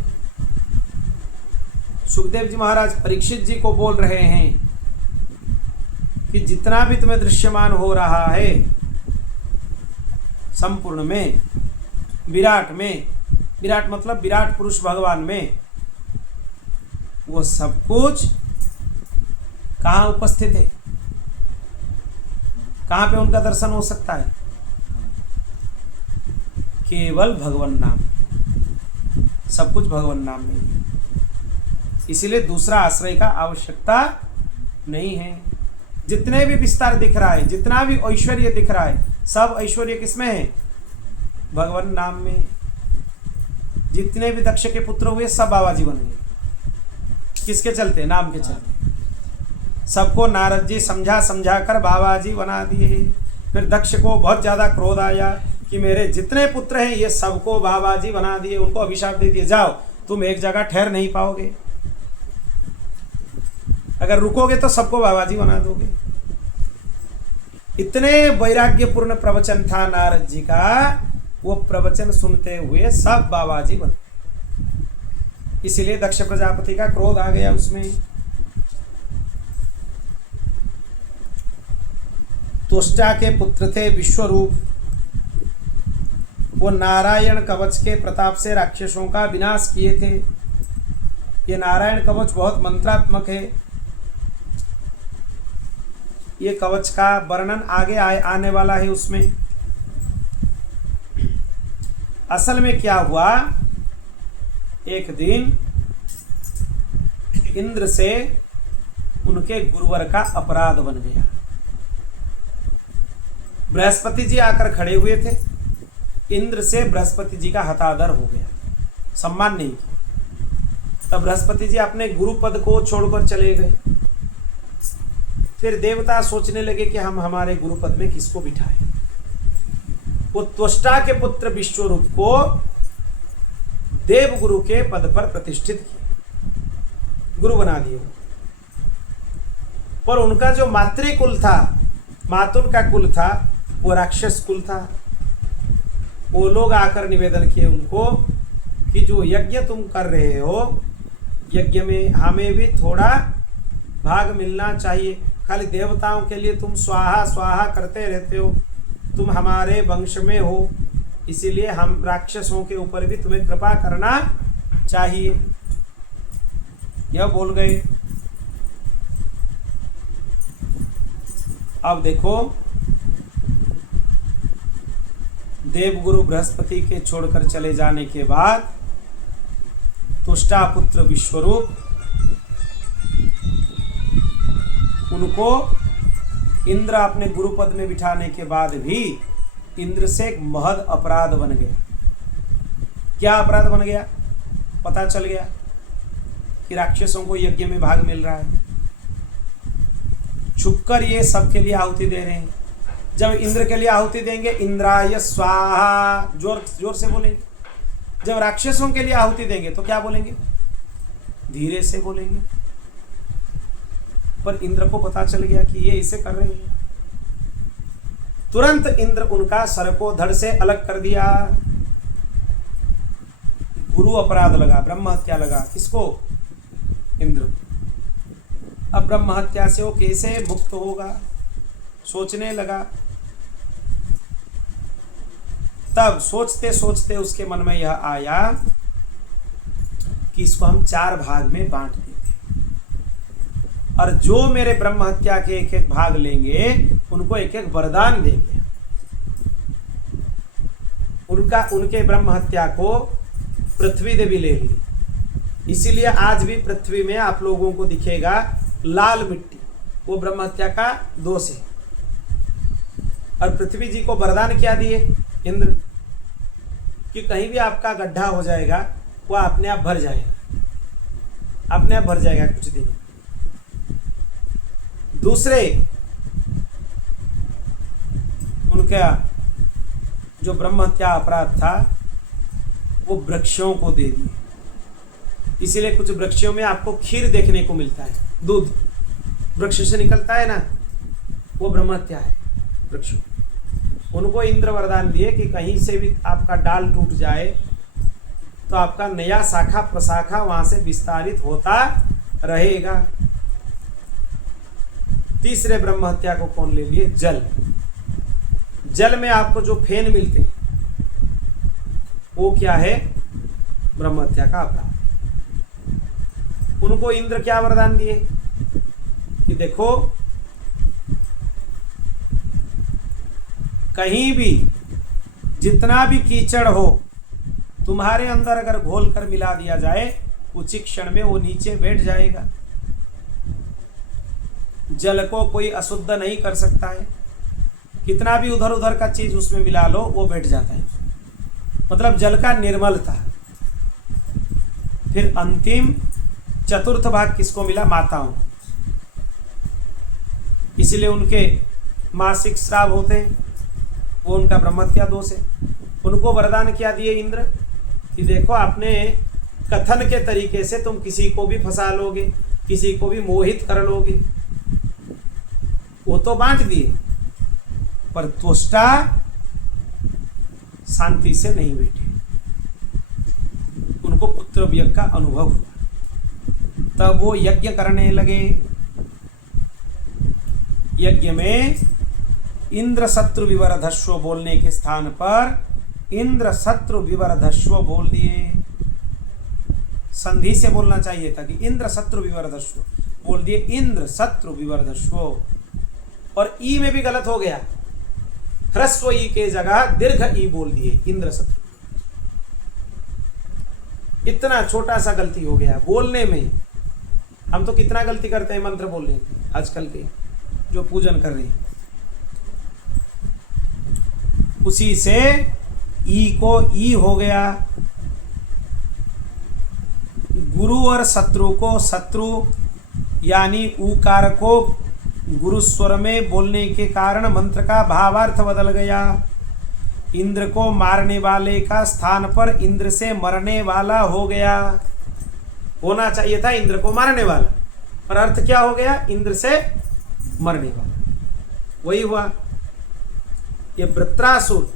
सुखदेव जी महाराज परीक्षित जी को बोल रहे हैं कि जितना भी तुम्हें दृश्यमान हो रहा है संपूर्ण में, विराट में, विराट मतलब विराट पुरुष भगवान में, वो सब कुछ कहाँ उपस्थित है? कहाँ पे उनका दर्शन हो सकता है? केवल भगवान नाम, सब कुछ भगवान नाम में है। इसीलिए दूसरा आश्रय का आवश्यकता नहीं है। जितने भी विस्तार दिख रहा है, जितना भी ऐश्वर्य दिख रहा है, सब ऐश्वर्य किसमें है? भगवान नाम में। जितने भी दक्ष के पुत्र हुए सब बाबा जी बन गए, किसके चलते? नाम के चलते। सबको नारद जी समझा कर बाबा जी बना दिए। फिर दक्ष को बहुत ज्यादा क्रोध आया कि मेरे जितने पुत्र हैं ये सबको बाबा जी बना दिए, उनको अभिशाप दे दिए, जाओ तुम एक जगह ठहर नहीं पाओगे, अगर रुकोगे तो सबको बाबा जी बना दोगे। इतने वैराग्यपूर्ण प्रवचन था नारद जी का, वो प्रवचन सुनते हुए सब बाबाजी बन। इसीलिए दक्ष प्रजापति का क्रोध आ गया उसमें। त्वष्टा के पुत्र थे विश्वरूप, वो नारायण कवच के प्रताप से राक्षसों का विनाश किए थे। ये नारायण कवच बहुत मंत्रात्मक है। ये कवच का वर्णन आगे आने वाला है उसमें। असल में क्या हुआ, एक दिन इंद्र से उनके गुरुवर का अपराध बन गया। बृहस्पति जी आकर खड़े हुए थे, इंद्र से बृहस्पति जी का हतादर हो गया, सम्मान नहीं किया। तब बृहस्पति जी अपने गुरु पद को छोड़कर चले गए। फिर देवता सोचने लगे कि हम हमारे गुरु पद में किसको बिठाएं। वो त्वष्टा के पुत्र विश्वरूप को देव गुरु के पद पर प्रतिष्ठित किए, गुरु बना दिए। पर उनका जो मातृकुल था, मातुल का कुल था, वो राक्षस कुल था। वो लोग आकर निवेदन किए उनको कि जो यज्ञ तुम कर रहे हो, यज्ञ में हमें भी थोड़ा भाग मिलना चाहिए। खाली देवताओं के लिए तुम स्वाहा स्वाहा करते रहते हो, तुम हमारे वंश में हो, इसीलिए हम राक्षसों के ऊपर भी तुम्हें कृपा करना चाहिए। यह बोल गए। अब देखो, देवगुरु बृहस्पति के छोड़कर चले जाने के बाद तुष्टा पुत्र विश्वरूप, उनको इंद्र अपने गुरुपद में बिठाने के बाद भी इंद्र से एक महद अपराध बन गया। क्या अपराध बन गया? पता चल गया कि राक्षसों को यज्ञ में भाग मिल रहा है। छुपकर ये सबके लिए आहुति दे रहे हैं। जब इंद्र के लिए आहुति देंगे, इंद्राय स्वाहा, जोर जोर से बोलेंगे। जब राक्षसों के लिए आहुति देंगे तो क्या बोलेंगे? धीरे से बोलेंगे। पर इंद्र को पता चल गया कि ये इसे कर रहे हैं। तुरंत इंद्र उनका सर को धड़ से अलग कर दिया। गुरु अपराध लगा, ब्रह्म हत्या लगा। किसको? इंद्र। अब ब्रह्म हत्या से वो कैसे मुक्त होगा, सोचने लगा। तब सोचते सोचते उसके मन में यह आया कि इसको हम 4 भाग में बांट देते, और जो मेरे ब्रह्म हत्या के एक एक भाग लेंगे उनको एक एक वरदान देंगे। उनके ब्रह्म हत्या को पृथ्वी देवी ले ली। इसीलिए आज भी पृथ्वी में आप लोगों को दिखेगा लाल मिट्टी, वो ब्रह्म हत्या का दोष है। और पृथ्वी जी को वरदान क्या दिए इंद्र, कि कहीं भी आपका गड्ढा हो जाएगा वो अपने आप भर जाएगा, अपने आप भर जाएगा कुछ दिन। दूसरे, उनका जो ब्रह्म हत्या अपराध था वो वृक्षों को दे दिए। इसीलिए कुछ वृक्षों में आपको खीर देखने को मिलता है, दूध वृक्ष से निकलता है ना, वो ब्रह्म हत्या है वृक्ष। उनको इंद्र वरदान दिए कि कहीं से भी आपका डाल टूट जाए तो आपका नया शाखा प्रशाखा वहां से विस्तारित होता रहेगा। तीसरे ब्रह्म हत्या को कौन ले लिए? जल। जल में आपको जो फेन मिलते हैं वो क्या है? ब्रह्म हत्या का अपराध। उनको इंद्र क्या वरदान दिए कि देखो, कहीं भी जितना भी कीचड़ हो तुम्हारे अंदर अगर घोल कर मिला दिया जाए, कुछ ही क्षण में वो नीचे बैठ जाएगा। जल को कोई अशुद्ध नहीं कर सकता है। कितना भी उधर उधर का चीज उसमें मिला लो वो बैठ जाता है। मतलब जल का निर्मलता। फिर अंतिम चतुर्थ भाग किसको मिला? माताओं। इसलिए उनके मासिक श्राव होते हैं, वो उनका ब्रह्महत्या दोष है। उनको वरदान क्या दिए इंद्र कि देखो, अपने कथन के तरीके से तुम किसी को भी फंसा लोगे, किसी को भी मोहित कर लोगे। वो तो बांट दिए, पर त्वष्टा शांति से नहीं बैठे, उनको पुत्र वियोग का अनुभव हुआ। तब वो यज्ञ करने लगे। यज्ञ में इंद्र शत्रु विवरधस्व बोलने के स्थान पर इंद्र शत्रु विवरधस्व बोल दिए। संधि से बोलना चाहिए था कि इंद्र शत्रु विवरधस्व, बोल दिए इंद्र शत्रु विवरधस्व। और ई में भी गलत हो गया, ह्रस्व ई के जगह दीर्घ ई बोल दिए इंद्र शत्रु। इतना छोटा सा गलती हो गया बोलने में। हम तो कितना गलती करते हैं मंत्र बोलने में, आजकल के जो पूजन कर रहे हैं। उसी से ई को ई हो गया। गुरु और शत्रु को शत्रु यानी ऊकार को गुरु स्वर में बोलने के कारण मंत्र का भावार्थ बदल गया। इंद्र को मारने वाले का स्थान पर इंद्र से मरने वाला हो गया। होना चाहिए था इंद्र को मारने वाला, पर अर्थ क्या हो गया? इंद्र से मरने वाला। वही हुआ। ये वृत्रासुर,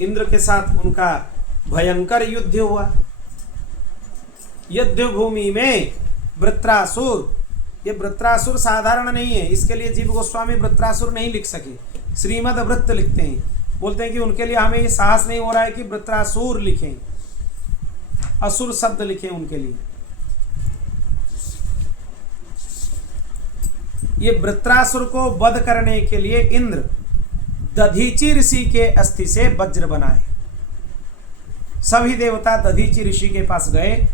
इंद्र के साथ उनका भयंकर युद्ध हुआ। युद्ध भूमि में वृत्रासुर, ये वृत्रासुर साधारण नहीं है। इसके लिए जीव गोस्वामी वृत्रासुर नहीं लिख सके, श्रीमद वृत्त लिखते हैं। बोलते हैं कि उनके लिए हमें ये साहस नहीं हो रहा है कि वृत्रासुर लिखें, असुर शब्द लिखें उनके लिए। ये वृत्रासुर को वध करने के लिए इंद्र दधीचि ऋषि के अस्थि से वज्र बनाए। सभी देवता दधीचि ऋषि के पास गए,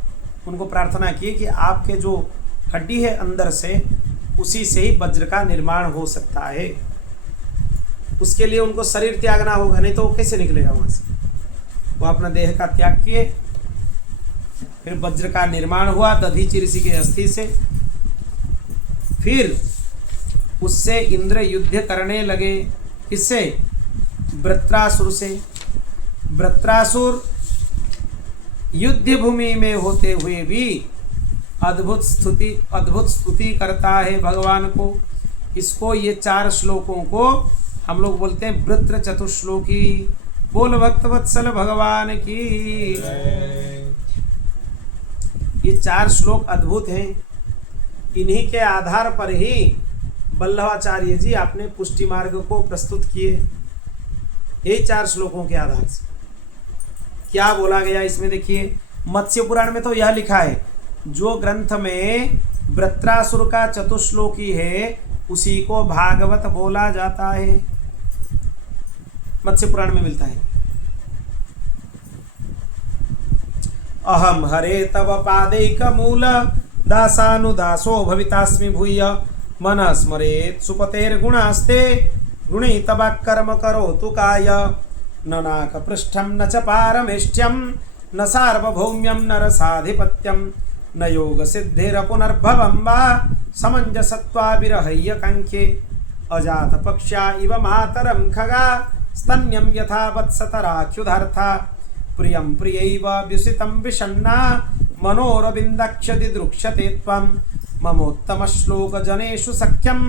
उनको प्रार्थना की कि आपके जो हड्डी है अंदर से, उसी से ही वज्र का निर्माण हो सकता है। उसके लिए उनको शरीर त्यागना होगा, नहीं तो वो कैसे निकलेगा वहां से। वो अपना देह का त्याग किए, फिर वज्र का निर्माण हुआ दधीचि ऋषि के अस्थि से। फिर उससे इंद्र युद्ध करने लगे। किससे? वृत्रासुर से। वृत्रासुर युद्ध भूमि में होते हुए भी अद्भुत स्तुति करता है भगवान को। इसको ये 4 श्लोकों को हम लोग बोलते हैं वृत्र चतुश्लोकी। बोल भक्त वत्सल भगवान की। ये 4 श्लोक अद्भुत हैं। इन्हीं के आधार पर ही वल्लभाचार्य जी आपने पुष्टि मार्ग को प्रस्तुत किए। यही 4 श्लोकों के आधार से क्या बोला गया इसमें देखिए। मत्स्य पुराण में तो यह लिखा है, जो ग्रंथ में वृत्रासुर का चतुश्लोकी है उसी को भागवत बोला जाता है। मत्स्य पुराण में मिलता है। अहम हरे तव पादैक मूल दासानुदासो भवितास्मि भूय मन स्मरेत् सुपतेर्गुणास्ते गुणे तव कर्म करोतु काय न नाक पृष्ठम न च पारमेष्ट्यम न सार्वभौम्यम न रसाधिपत्यम न योग सिद्धिरपुनर्भवं वा समंजसत्वाविरहय्य कांख्ये अजात पक्ष्या इव मातरं खगा स्तन्यं यथा वत्सतराख्युधार्था प्रियं प्रियैव व्युसितं विषण्णा मनोरविन्दक्षति द्रुक्ष्यते त्वं ममोत्तम श्लोक जनेषु सख्यं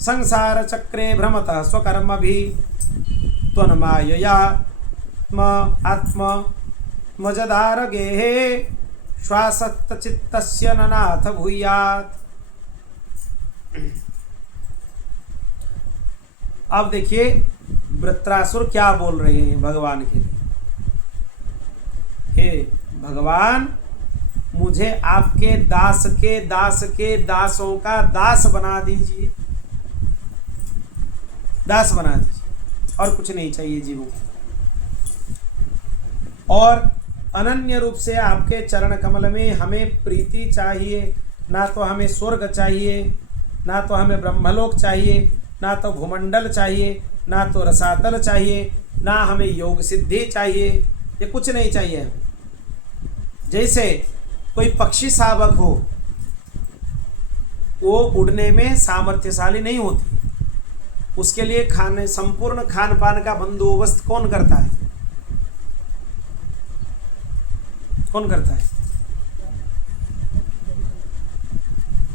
संसार चक्रे भ्रमतः स्वकर्मभिः त्वन्मायया आत्म मजदार गेहे श्वासत चित्तस्य ननाथ भूयात्। अब देखिए वृत्रासुर क्या बोल रहे हैं भगवान के लिए। हे भगवान, मुझे आपके दास के दासों का दास बना दीजिए, दास बना दीजिए, और कुछ नहीं चाहिए जीवों को। और अनन्य रूप से आपके चरण कमल में हमें प्रीति चाहिए। ना तो हमें स्वर्ग चाहिए, ना तो हमें ब्रह्मलोक चाहिए, ना तो भूमंडल चाहिए, ना तो रसातल चाहिए, ना हमें योग सिद्धि चाहिए। ये कुछ नहीं चाहिए हमें। जैसे कोई पक्षी शावक हो, वो उड़ने में सामर्थ्यशाली नहीं होती, उसके लिए संपूर्ण खान पान का बंदोबस्त कौन करता है? कौन करता है?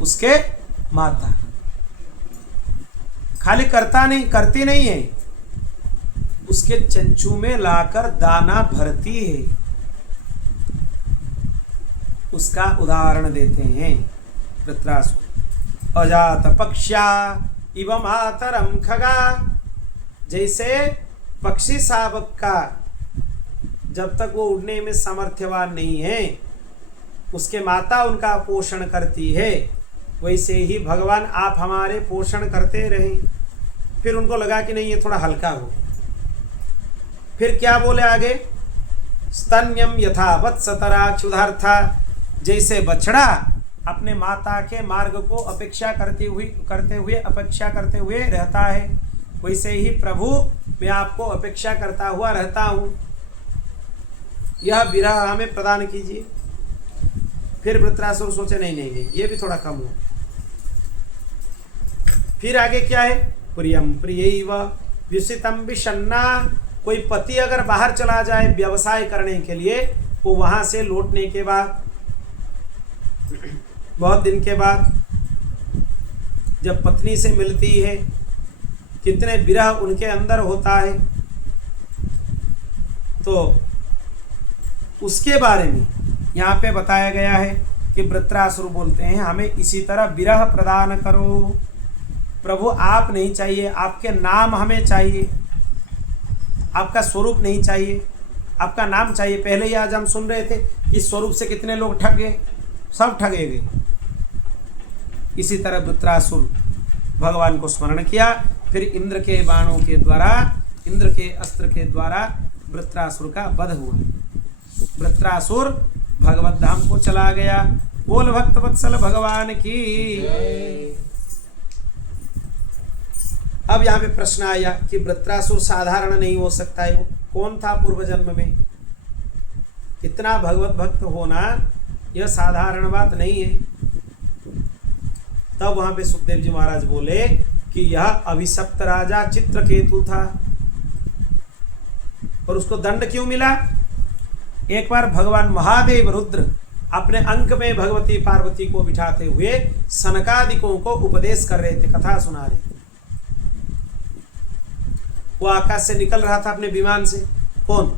उसके माता। खाली करती नहीं है, उसके चंचू में लाकर दाना भरती है। उसका उदाहरण देते हैं वृत्रासुर। अजात पक्ष्या इव मातरम खगा, जैसे पक्षी शावक का जब तक वो उड़ने में सामर्थ्यवान नहीं है उसके माता उनका पोषण करती है, वैसे ही भगवान आप हमारे पोषण करते रहे। फिर उनको लगा कि नहीं ये थोड़ा हल्का हो, फिर क्या बोले आगे, स्तन्यम यथा वत्सतरा क्षुधार्था, जैसे बछड़ा अपने माता के मार्ग को अपेक्षा करते हुए रहता है, वैसे ही प्रभु मैं आपको अपेक्षा करता हुआ रहता हूँ, यह विरह हमें प्रदान कीजिए। फिर वृत्रासुर सोचे नहीं ये भी थोड़ा कम हो। फिर आगे क्या है, प्रियम प्रियैव व्युसितम विषन्ना, कोई पति अगर बाहर चला जाए व्यवसाय करने के लिए, वो वहां से लौटने के बाद बहुत दिन के बाद जब पत्नी से मिलती है, कितने विरह उनके अंदर होता है, तो उसके बारे में यहाँ पे बताया गया है कि वृत्रासुर बोलते हैं हमें इसी तरह विरह प्रदान करो। प्रभु आप नहीं चाहिए, आपके नाम हमें चाहिए, आपका स्वरूप नहीं चाहिए, आपका नाम चाहिए। पहले ही आज हम सुन रहे थे कि स्वरूप से कितने लोग ठगे, सब ठगे गए। इसी तरह वृत्रासुर भगवान को स्मरण किया, फिर इंद्र के बाणों के द्वारा, इंद्र के अस्त्र के द्वारा वृत्रासुर का वध हुआ। वृत्रासुर भगवत धाम को चला गया। बोल भक्त वत्सल भगवान की। अब यहाँ पे प्रश्न आया कि वृत्रासुर साधारण नहीं हो सकता है, वो कौन था पूर्व जन्म में, कितना भगवत भक्त होना यह साधारण बात नहीं है। तब वहां पे सुखदेव जी महाराज बोले कि यह अभिशप्त राजा चित्रकेतु था। और उसको दंड क्यों मिला, एक बार भगवान महादेव रुद्र अपने अंक में भगवती पार्वती को बिठाते हुए सनकादिकों को उपदेश कर रहे थे, कथा सुना रहे थे। वो आकाश से निकल रहा था अपने विमान से, कौन,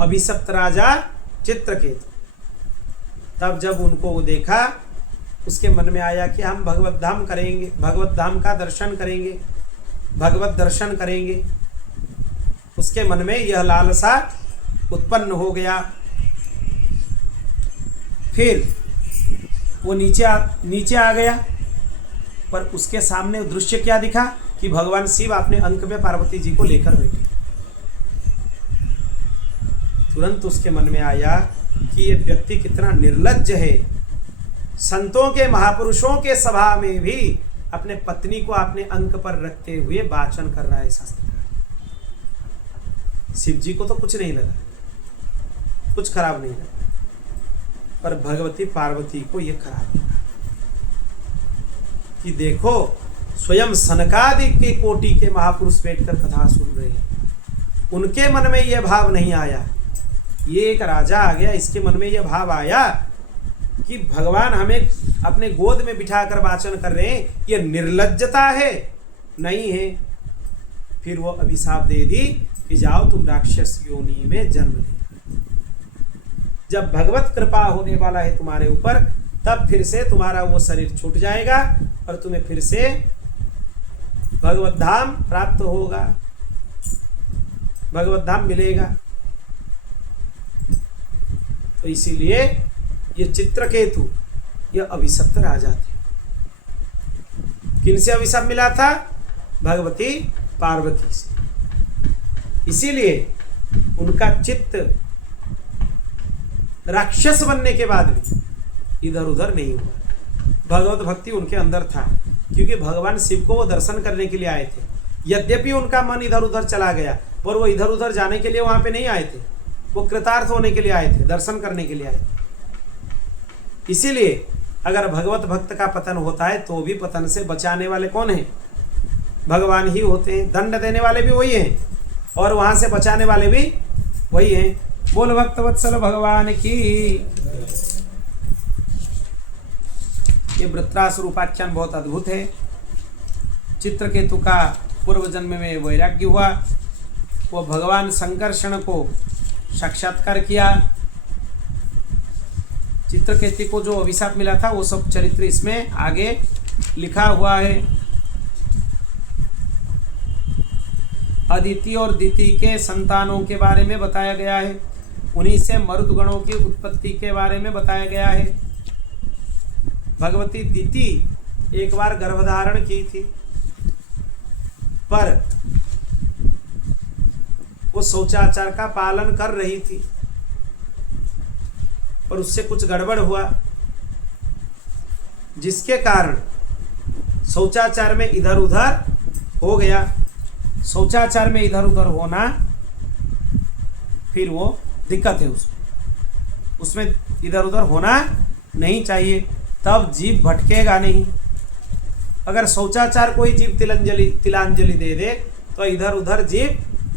अभिशप्त राजा चित्रकेतु। तब जब उनको वो देखा, उसके मन में आया कि हम भगवत धाम करेंगे, भगवत धाम का दर्शन करेंगे, भगवत दर्शन करेंगे। उसके मन में यह लालसा उत्पन्न हो गया। फिर वो नीचे आ गया, पर उसके सामने दृश्य क्या दिखा कि भगवान शिव अपने अंक में पार्वती जी को लेकर बैठे। तुरंत उसके मन में आया कि ये व्यक्ति कितना निर्लज्ज है, संतों के महापुरुषों के सभा में भी अपने पत्नी को अपने अंक पर रखते हुए वाचन कर रहा है शास्त्रकार। शिव जी को तो कुछ नहीं लगा, कुछ खराब नहीं लगा, पर भगवती पार्वती को यह खराब लगा कि देखो स्वयं सनकादि के कोटि के महापुरुष बैठकर कथा सुन रहे हैं, उनके मन में यह भाव नहीं आया। ये एक राजा आ गया, इसके मन में यह भाव आया कि भगवान हमें अपने गोद में बिठाकर वाचन कर रहे हैं, यह निर्लज्जता है, नहीं है। फिर वो अभिशाप दे दी कि जाओ तुम राक्षस योनि में जन्म लेना। जब भगवत कृपा होने वाला है तुम्हारे ऊपर, तब फिर से तुम्हारा वो शरीर छूट जाएगा और तुम्हें फिर से भगवत धाम प्राप्त होगा, भगवत धाम मिलेगा। तो इसीलिए ये चित्रकेतु यह अभिशप्त राजा थे। किनसे अभिशाप मिला था, भगवती पार्वती से। इसीलिए उनका चित्त राक्षस बनने के बाद भी इधर उधर नहीं हुआ। भगवत भक्ति उनके अंदर था, क्योंकि भगवान शिव को वो दर्शन करने के लिए आए थे। यद्यपि उनका मन इधर उधर चला गया, पर वो इधर उधर जाने के लिए वहां पे नहीं आए थे, वो कृतार्थ होने के लिए आए थे, दर्शन करने के लिए आए थे। इसीलिए अगर भगवत भक्त का पतन होता है तो भी पतन से बचाने वाले कौन है, भगवान ही होते हैं। दंड देने वाले भी वही हैं और वहां से बचाने वाले भी वही हैं। बोल भक्त वत्सल भगवान की। ये वृत्रासुर उपाख्यान बहुत अद्भुत है। चित्रकेतु का पूर्व जन्म में वैराग्य हुआ, वो भगवान संकर्षण को साक्षात्कार किया। चित्रकेतु को जो अभिशाप मिला था वो सब चरित्र इसमें आगे लिखा हुआ है। अदिति और दिति के संतानों के बारे में बताया गया है। उन्हीं से मरुदगणों की उत्पत्ति के बारे में बताया गया है। भगवती दिति एक बार गर्भधारण की थी, पर वो शौचाचार का पालन कर रही थी, पर उससे कुछ गड़बड़ हुआ, जिसके कारण शौचाचार में इधर उधर हो गया। शौचाचार में इधर उधर होना फिर वो दिक्कत है, उसमें इधर उधर होना नहीं चाहिए, तब जीव भटकेगा नहीं। अगर शौचाचार कोई जीव तिलांजलि दे दे तो इधर उधर जीव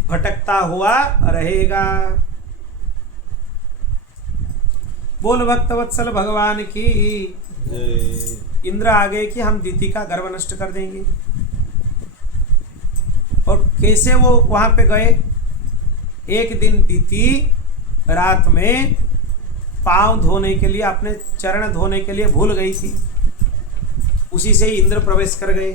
भटकता हुआ रहेगा। बोल भक्तवत्सल भगवान की। इंद्र आ गए कि हम दिति का गर्भ नष्ट कर देंगे। और कैसे वो वहां पे गए? एक दिन दिति रात में पांव धोने के लिए, अपने चरण धोने के लिए भूल गई थी। उसी से ही इंद्र प्रवेश कर गए,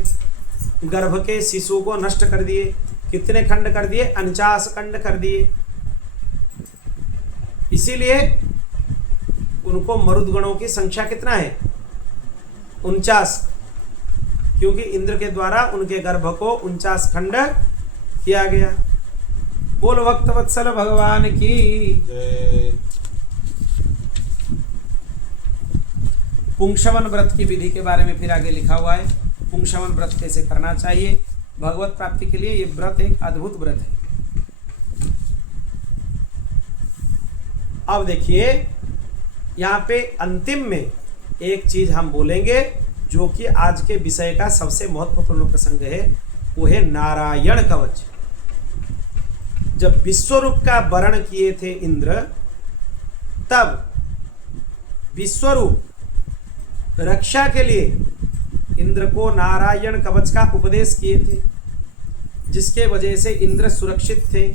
गर्भ के शिशु को नष्ट कर दिए। कितने खंड कर दिए? 49 खंड कर दिए। इसीलिए उनको मरुदगणों की संख्या कितना है? 49, क्योंकि इंद्र के द्वारा उनके गर्भ को 49 खंड किया गया। बोल भक्तवत्सल भगवान की। पुंसवन व्रत की विधि के बारे में फिर आगे लिखा हुआ है। पुंसवन व्रत कैसे करना चाहिए भगवत प्राप्ति के लिए, ये व्रत एक अद्भुत व्रत है। अब देखिए यहाँ पे अंतिम में एक चीज हम बोलेंगे जो कि आज के विषय का सबसे महत्वपूर्ण प्रसंग है, वो है नारायण कवच। जब विश्वरूप का वर्ण किए थे इंद्र, तब विश्वरूप रक्षा के लिए इंद्र को नारायण कवच का उपदेश किए थे, जिसके वजह से इंद्र सुरक्षित थे।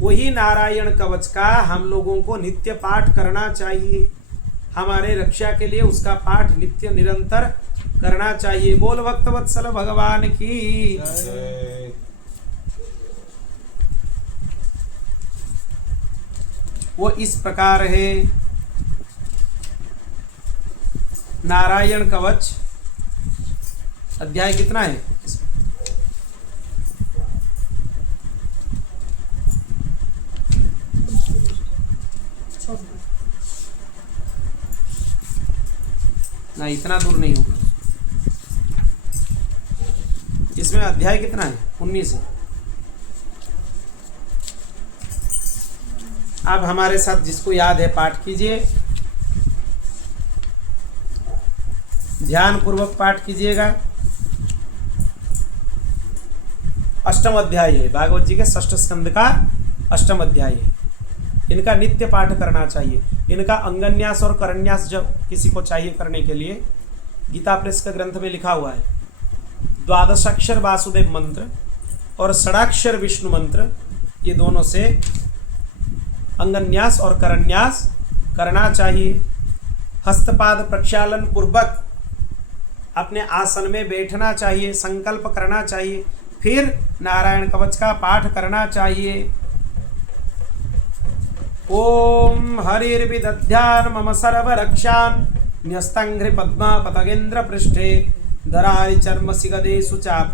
वही नारायण कवच का हम लोगों को नित्य पाठ करना चाहिए। हमारे रक्षा के लिए उसका पाठ नित्य निरंतर करना चाहिए। बोल भक्तवत्सल भगवान की। वो इस प्रकार है। नारायण कवच अध्याय कितना है? ना, इतना दूर नहीं होगा। इसमें अध्याय कितना है? 19 है। आप हमारे साथ जिसको याद है पाठ कीजिए, ध्यान पूर्वक पाठ कीजिएगा। अष्टम अध्याय है, भागवत जी के षष्ठ स्कंद का अष्टम अध्याय है। इनका नित्य पाठ करना चाहिए। इनका अंगन्यास और करन्यास जब किसी को चाहिए करने के लिए, गीता प्रेस का ग्रंथ में लिखा हुआ है, द्वादशाक्षर वासुदेव मंत्र और षडाक्षर विष्णु मंत्र, ये दोनों से अंगन्यास और करन्यास करना चाहिए। हस्तपाद प्रक्षालन पूर्वक अपने आसन में बैठना चाहिए, संकल्प करना चाहिए, फिर नारायण कवच का पाठ करना चाहिए। ओम हरिर्विदध्यान मम सर्वरक्षान् न्यस्तंघ्रि पद्मा पतगेन्द्र पृष्ठे दरारि चर्म सिगदेषु चाप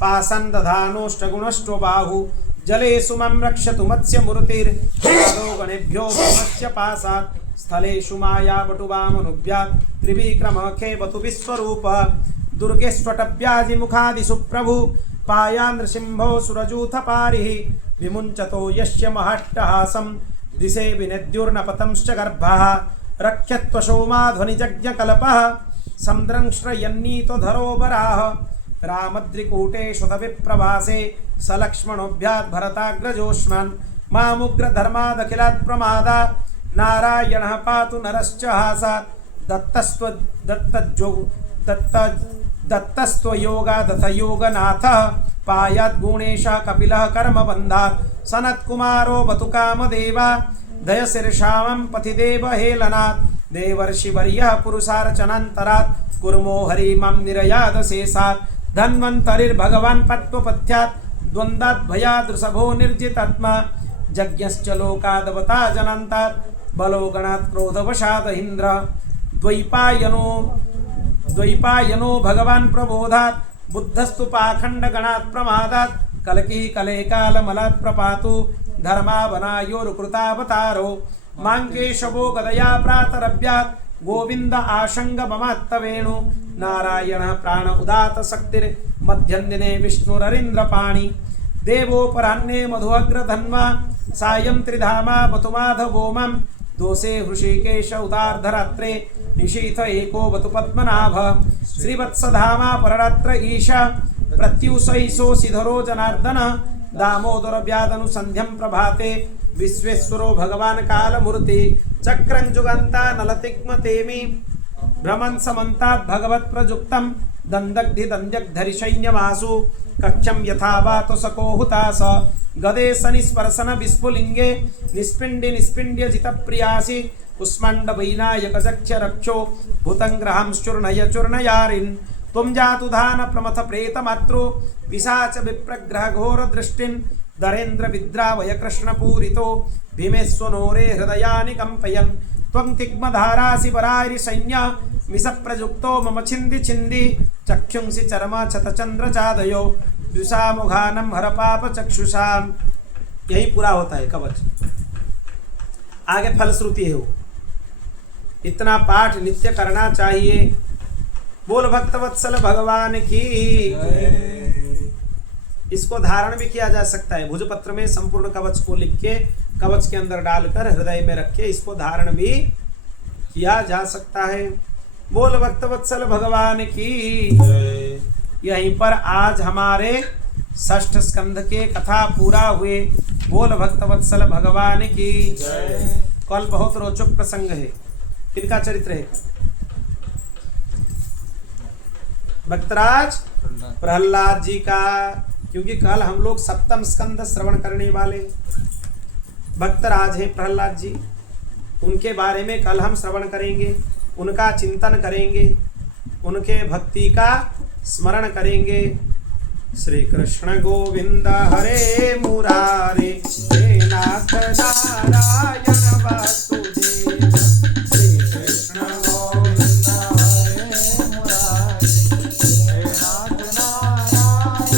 पासन् दधानोष्टगुणष्टो बाहु जलेषु मम रक्षतु मत्स्यमूर्तिर्यादो गणेभ्यो ब्रह्मस्य पासात् स्थलेषु मायावटुवामनुव्यात् त्रिविक्रमः खेवतु विश्वरूपः दुर्गेष्वटव्याधिमुखादिषु प्रभु पाया नृसिंहो सुरजूथ पारिः विमुञ्चतो यस्य महट्टहासं दिशे विनेद्युर्नपतंश्च गर्भः रक्षत्वशोमाध्वनिजज्ञकल्पः सन्द्रंश्रयन्नीतो धरोबराः रामद्रिकूटेषु तविप्रवासे सलक्ष्मणोऽभ्यात् भरताग्रजोष्मान् मामुग्रधर्मादखिलात् प्रमादात् नारायणः पातु नरश्च हासात् दत्तस्त्व योगादथ योगनाथ पायात् गुणेश कपिलः कर्मबन्धात् सनत्कुमारो बतु कामदेवा दयशीर्षामं पथिदेव हेलनात् देवर्षिवर्यः पुरुषार्चनान्तरात् कुर्मो हरिमां निरयादशेषात् धन्वन्तरिर्भगवान् पत्वपथ्यात् द्वन्द्वात् भयाद् वृषभो निर्जितात्मा यज्ञश्च लोकादवता जनान्तात् बलो गणात् क्रोधवशात् इन्द्र द्वैपायनो भगवान् प्रबोधात् बुद्धस्तु पाखण्डगणात् प्रमादात् कलकी कले कालमलात् प्रपातु धर्मावनायोरुकृतावतारो माङ्केशवो गदया प्रातरभ्यात् गोविन्द आशङ्गममात्तवेणु नारायणः प्राण उदात शक्तिर्मध्यन्दिने विष्णुररिन्द्रपाणि देवोपराह्ने मधुअग्रधन्वा सायं त्रिधामा बतु माधवो मां दोषे हृषिकेश उदार्धरात्रे निशीथ एको बतु पद्मनाभ श्रीवत्सधामा पररात्र ईशा प्रत्युषईशो सिधरो जनार्दन दामोदर व्यादनुसन्ध्यं प्रभाते विश्वेश्वरो भगवान् कालमूर्ति चक्रं जुगन्ता नलतिग्मतेमि भ्रमन् समन्तात् भगवत् प्रजुक्तं दन्दग्धि दन्द्यग्धरि सैन्यमासु कक्षं यथा वातसको हुतास गदे सनिस्पर्शन विस्फुलिंगे निस्पिंडि निस्पिंड्य जितप्रियासि कुष्माण्ड वैनायक जक्ष रक्षो भूतंग्रहं चूर्णय चूर्णयारिन् त्वं जातु धान प्रमथ प्रेत मातृ पिशाच विप्रग्रह घोर दृष्टिन् दरेन्द्र विद्रावय कृष्णपूरितो भीमेश्वनोरे हृदयानि कंपयन् त्वं तिग्मधारासि परारि सैन्य मिष प्रजुक्तो मम छिन्दी छिन्दी चक्षुंसि चरम छतचंद्र चादयो द्विषामुघानम हर पाप चक्षुषाम। यही पूरा होता है कवच। आगे फलश्रुति है वो, इतना पाठ नित्य करना चाहिए। बोल भक्तवत्सल भगवान की। इसको धारण भी किया जा सकता है, भुजपत्र में संपूर्ण कवच को लिख के कवच के अंदर डालकर हृदय में रख के इसको धारण भी किया जा सकता है। बोल भक्तवत्सल भगवान की। यहीं पर आज हमारे षष्ठ स्कंध के कथा पूरा हुए। बोल भक्तवत्सल भगवान की। कल बहुत रोचक प्रसंग है। किनका चरित्र है? भक्तराज प्रहलाद जी का, क्योंकि कल हम लोग सप्तम स्कंद श्रवण करने वाले। भक्तराज है प्रहलाद जी, उनके बारे में कल हम श्रवण करेंगे, उनका चिंतन करेंगे, उनके भक्ति का स्मरण करेंगे। श्री कृष्ण गोविंद हरे मुरारे हे नाथ नारायण वासुदेव। श्री कृष्ण गोविंद हरे मुरारे हे नाथ नारायण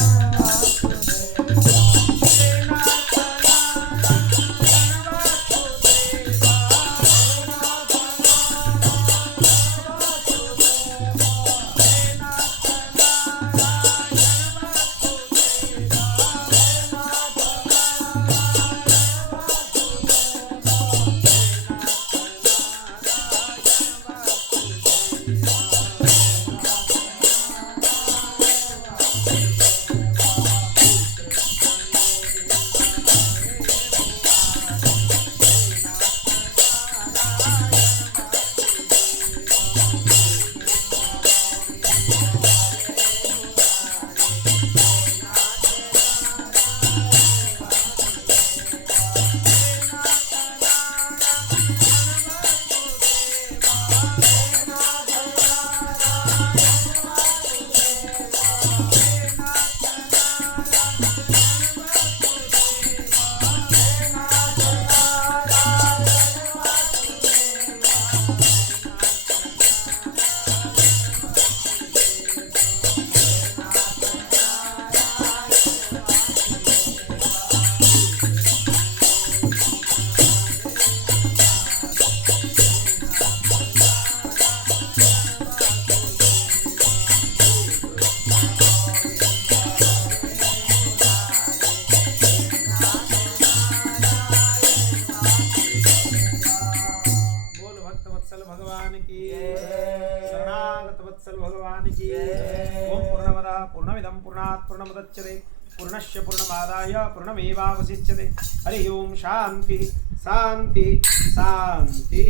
वासुदेव। हे नाथ नारायण वासुदेव। पूर्णमिदं पूर्णात् पूर्णमुदच्यते पूर्णस्य पूर्णमादाय पूर्णमेवावशिष्यते। हरि ओम शांति शांति शांति।